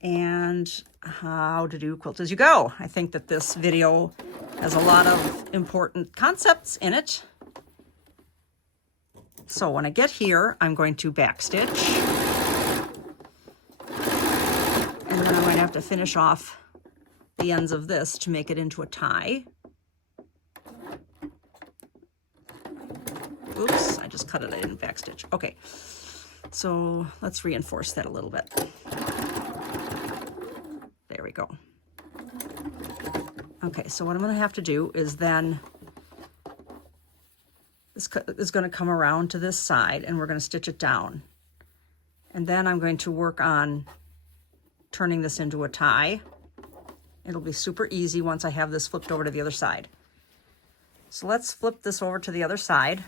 and how to do quilt as you go. I think that this video has a lot of important concepts in it. So when I get here, I'm going to backstitch, and then I'm going to have to finish off the ends of this to make it into a tie. Oops, I just cut it, I didn't backstitch. Okay, so let's reinforce that a little bit. There we go. Okay, so what I'm going to have to do is then, this is going to come around to this side and we're going to stitch it down. And then I'm going to work on turning this into a tie. It'll be super easy once I have this flipped over to the other side. So let's flip this over to the other side.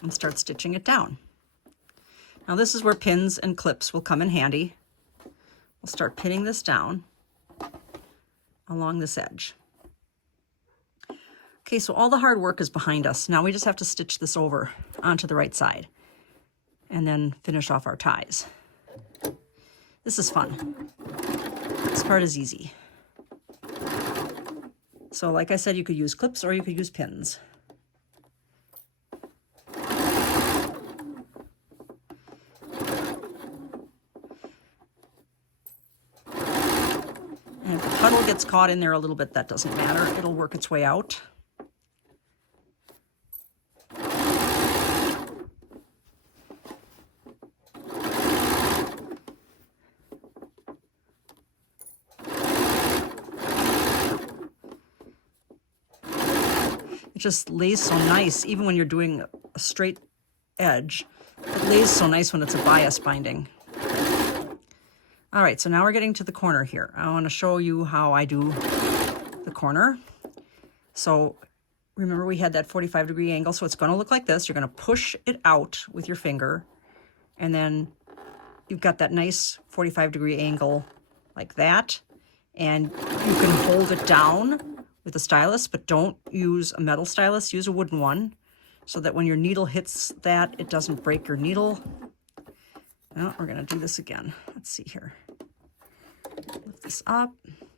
And start stitching it down. Now this is where pins and clips will come in handy. We'll start pinning this down along this edge. Okay, so all the hard work is behind us. Now we just have to stitch this over onto the right side and then finish off our ties. This is fun. This part is easy. So like I said, you could use clips or you could use pins. And if the puddle gets caught in there a little bit, that doesn't matter. It'll work its way out. It just lays so nice, even when you're doing a straight edge. It lays so nice when it's a bias binding. All right, so now we're getting to the corner here. I want to show you how I do the corner. So remember we had that 45-degree angle, so it's going to look like this. You're going to push it out with your finger, and then you've got that nice 45-degree angle like that. And you can hold it down with a stylus, but don't use a metal stylus, use a wooden one, so that when your needle hits that, it doesn't break your needle. Now we're going to do this again. Let's see here. Lift this up,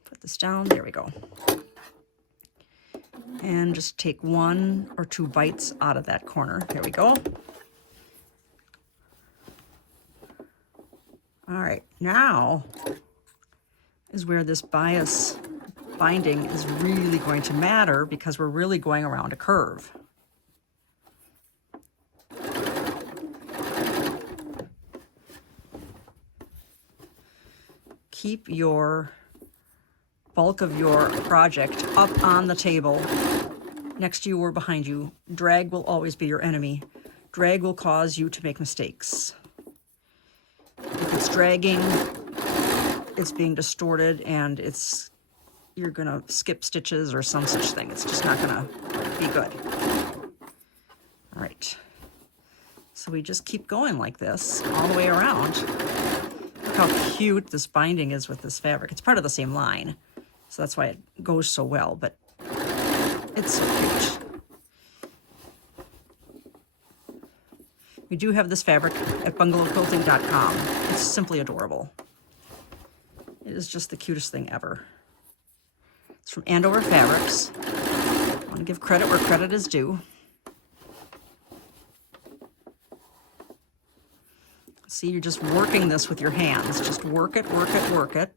put this down, there we go. And just take 1 or 2 bites out of that corner. There we go. All right, now is where this bias binding is really going to matter, because we're really going around a curve. Keep your bulk of your project up on the table, next to you or behind you. Drag will always be your enemy. Drag will cause you to make mistakes. If it's dragging, it's being distorted and you're gonna skip stitches or some such thing. It's just not gonna be good. All right, so we just keep going like this all the way around. Look how cute this binding is with this fabric. It's part of the same line, so that's why it goes so well, but it's so cute. We do have this fabric at bungalowquilting.com. It's simply adorable. It is just the cutest thing ever. It's from Andover Fabrics. I want to give credit where credit is due. See, you're just working this with your hands. Just work it, work it, work it.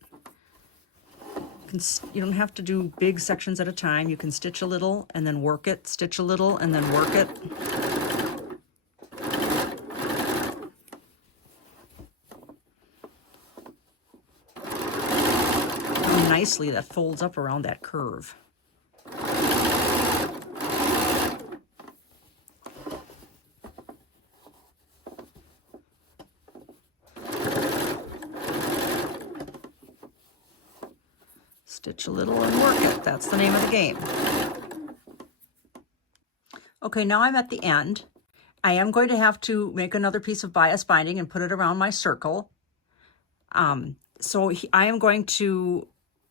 You don't have to do big sections at a time. You can stitch a little and then work it, stitch a little and then work it. How nicely that folds up around that curve. Stitch a little and work it. That's the name of the game. Okay, now I'm at the end. I am going to have to make another piece of bias binding and put it around my circle. So I am going to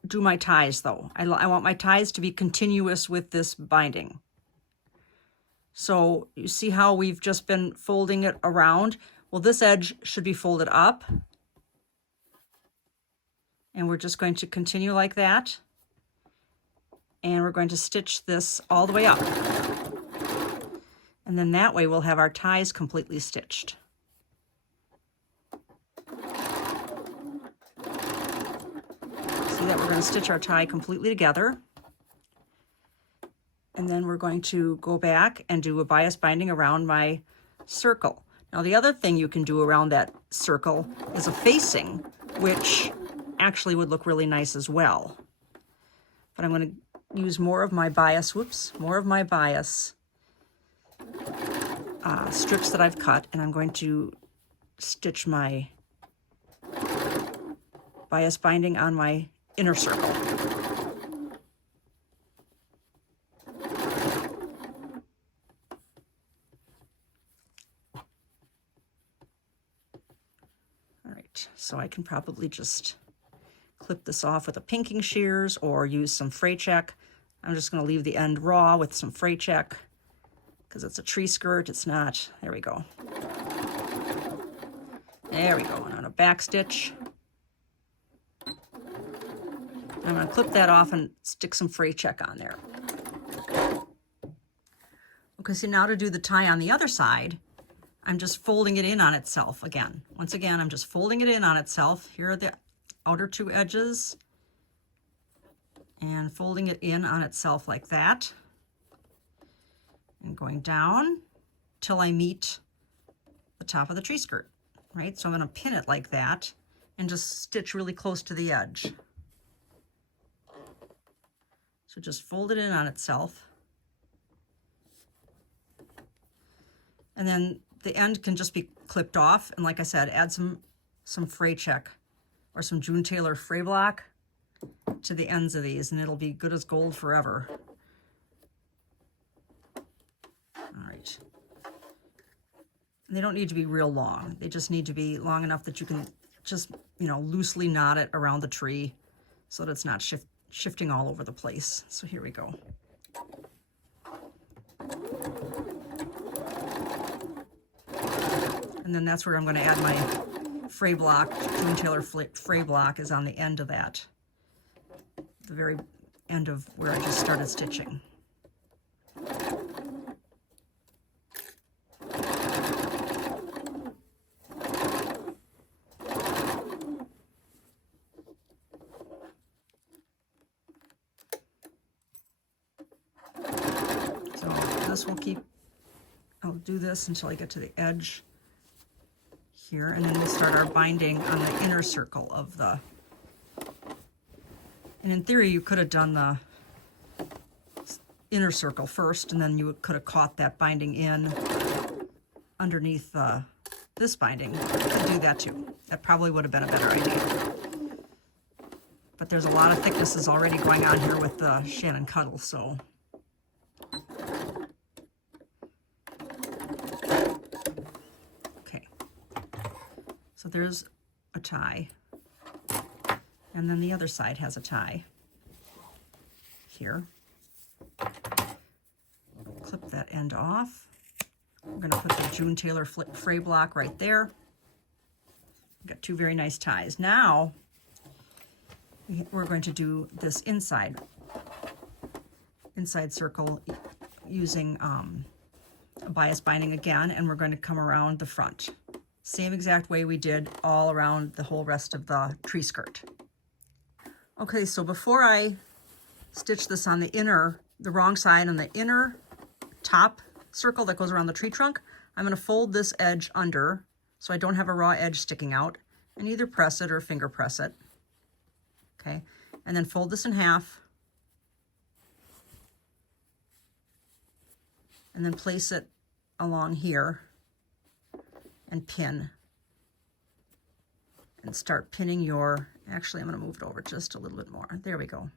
do my ties though. I want my ties to be continuous with this binding. So you see how we've just been folding it around? Well, this edge should be folded up. And we're just going to continue like that. And we're going to stitch this all the way up. And then that way we'll have our ties completely stitched. See that we're going to stitch our tie completely together. And then we're going to go back and do a bias binding around my circle. Now the other thing you can do around that circle is a facing, which actually would look really nice as well. But I'm going to use more of my bias, more of my bias strips that I've cut, and I'm going to stitch my bias binding on my inner circle. All right, so I can probably just clip this off with a pinking shears or use some fray check. I'm just going to leave the end raw with some fray check because it's a tree skirt. It's not. There we go. There we go. And on a back stitch, I'm going to clip that off and stick some fray check on there. Okay, so now to do the tie on the other side, I'm just folding it in on itself again. Once again, I'm just folding it in on itself. Here are the outer two edges and folding it in on itself like that and going down till I meet the top of the tree skirt, right? So I'm going to pin it like that and just stitch really close to the edge. So just fold it in on itself. And then the end can just be clipped off. And like I said, add some fray check or some June Taylor fray block to the ends of these, and it'll be good as gold forever. All right. And they don't need to be real long. They just need to be long enough that you can just, you know, loosely knot it around the tree so that it's not shifting all over the place. So here we go. And then that's where I'm going to add my fray block. June Taylor fray block is on the end of that, the very end of where I just started stitching. So this will keep, I'll do this until I get to the edge here, and then we'll start our binding on the inner circle of the, and in theory you could have done the inner circle first, and then you could have caught that binding in underneath this binding. You could do that too. That probably would have been a better idea. But there's a lot of thicknesses already going on here with the Shannon Cuddle, so. So there's a tie, and then the other side has a tie here. Clip that end off. We're going to put the June Taylor fray block right there. We've got two very nice ties. Now we're going to do this inside circle using a bias binding again, and we're going to come around the front. Same exact way we did all around the whole rest of the tree skirt. Okay, so before I stitch this on the wrong side on the inner top circle that goes around the tree trunk, I'm going to fold this edge under so I don't have a raw edge sticking out, and either press it or finger press it. Okay, and then fold this in half and then place it along here and pin, and start pinning your, actually I'm going to move it over just a little bit more. There we go.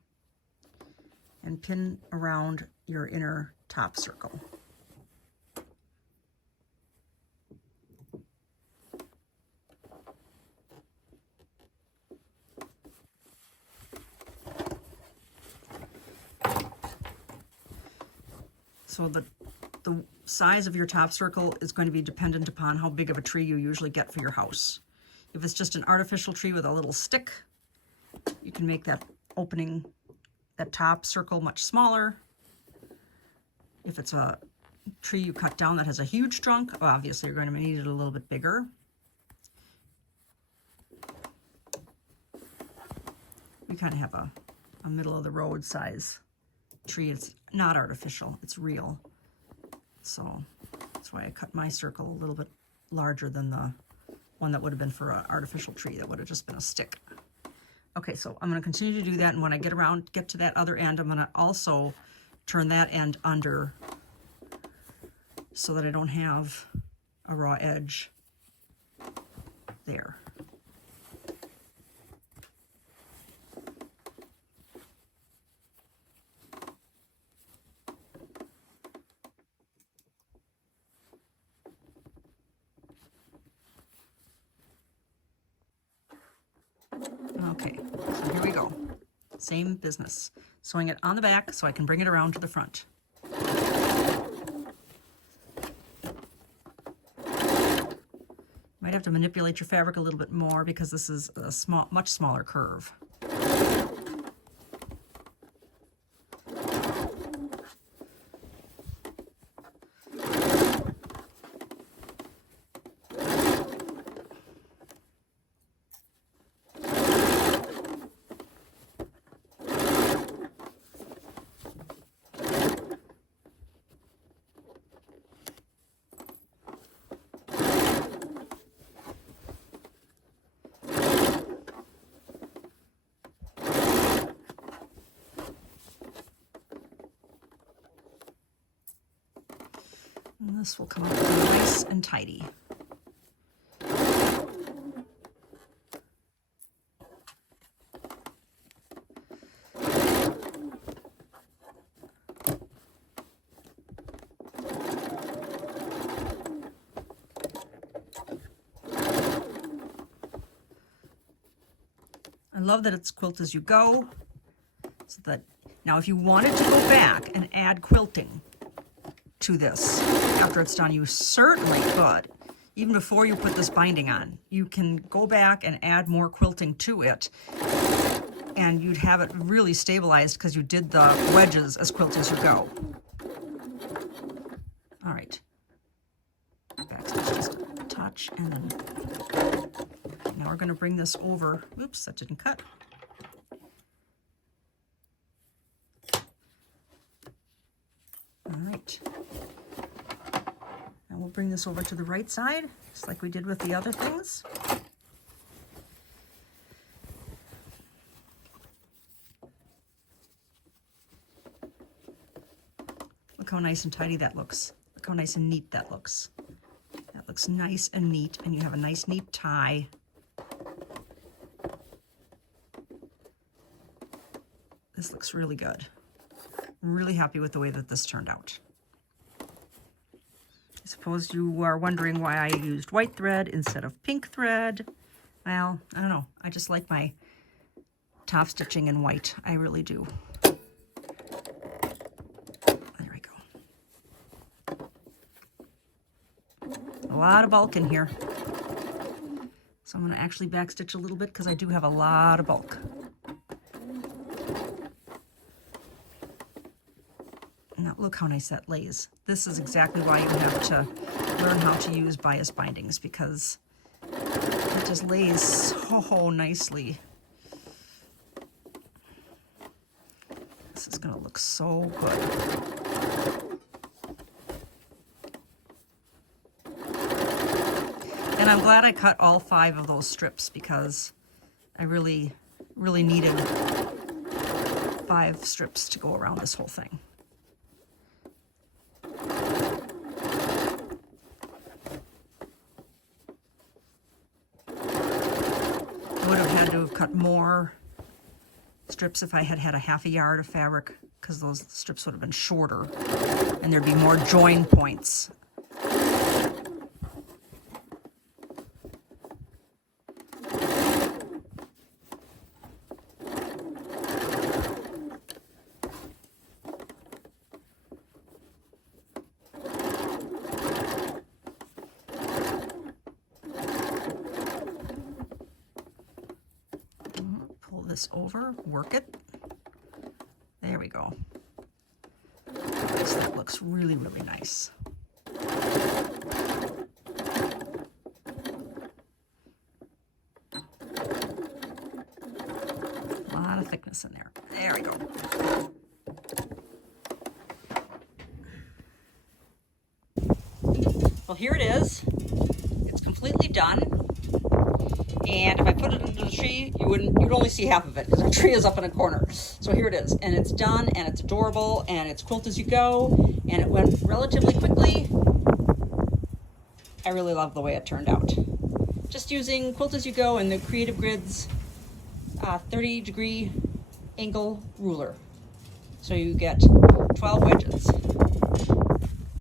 And pin around your inner top circle. So the size of your top circle is going to be dependent upon how big of a tree you usually get for your house. If it's just an artificial tree with a little stick, you can make that opening, that top circle much smaller. If it's a tree you cut down that has a huge trunk, obviously you're going to need it a little bit bigger. We kind of have a middle of the road size tree. It's not artificial, it's real. So that's why I cut my circle a little bit larger than the one that would have been for an artificial tree. That would have just been a stick. Okay, so I'm going to continue to do that, and when I get to that other end, I'm going to also turn that end under so that I don't have a raw edge there. Okay, so here we go. Same business. Sewing it on the back so I can bring it around to the front. Might have to manipulate your fabric a little bit more because this is a much smaller curve. And this will come out nice and tidy. I love that it's quilt as you go. So that now if you wanted to go back and add quilting to this after it's done, you certainly could. Even before you put this binding on, you can go back and add more quilting to it, and you'd have it really stabilized because you did the wedges as quilt as you go. All right, backstitch just a touch, and then now we're going to bring this over. Oops, that didn't cut. All right. And we'll bring this over to the right side, just like we did with the other things. Look how nice and tidy that looks. Look how nice and neat that looks. That looks nice and neat, and you have a nice neat tie. This looks really good. I'm really happy with the way that this turned out. I suppose you are wondering why I used white thread instead of pink thread. Well, I don't know. I just like my top stitching in white. I really do. There we go. A lot of bulk in here. So I'm going to actually backstitch a little bit because I do have a lot of bulk. Now look how nice that lays. This is exactly why you have to learn how to use bias bindings, because it just lays so nicely. This is going to look so good. And I'm glad I cut all 5 of those strips because I really needed 5 strips to go around this whole thing. Cut more strips if I had had a half a yard of fabric, because those strips would have been shorter and there'd be more join points. This over, work it. There we go. So that looks really nice. A lot of thickness in there. There we go. Well, here it is. completely done. And if I put it into the tree, you'd only see half of it because our tree is up in a corner. So here it is, and it's done, and it's adorable, and it's Quilt As You Go, and it went relatively quickly. I really love the way it turned out. Just using Quilt As You Go and the Creative Grids 30-degree angle ruler. So you get 12 wedges.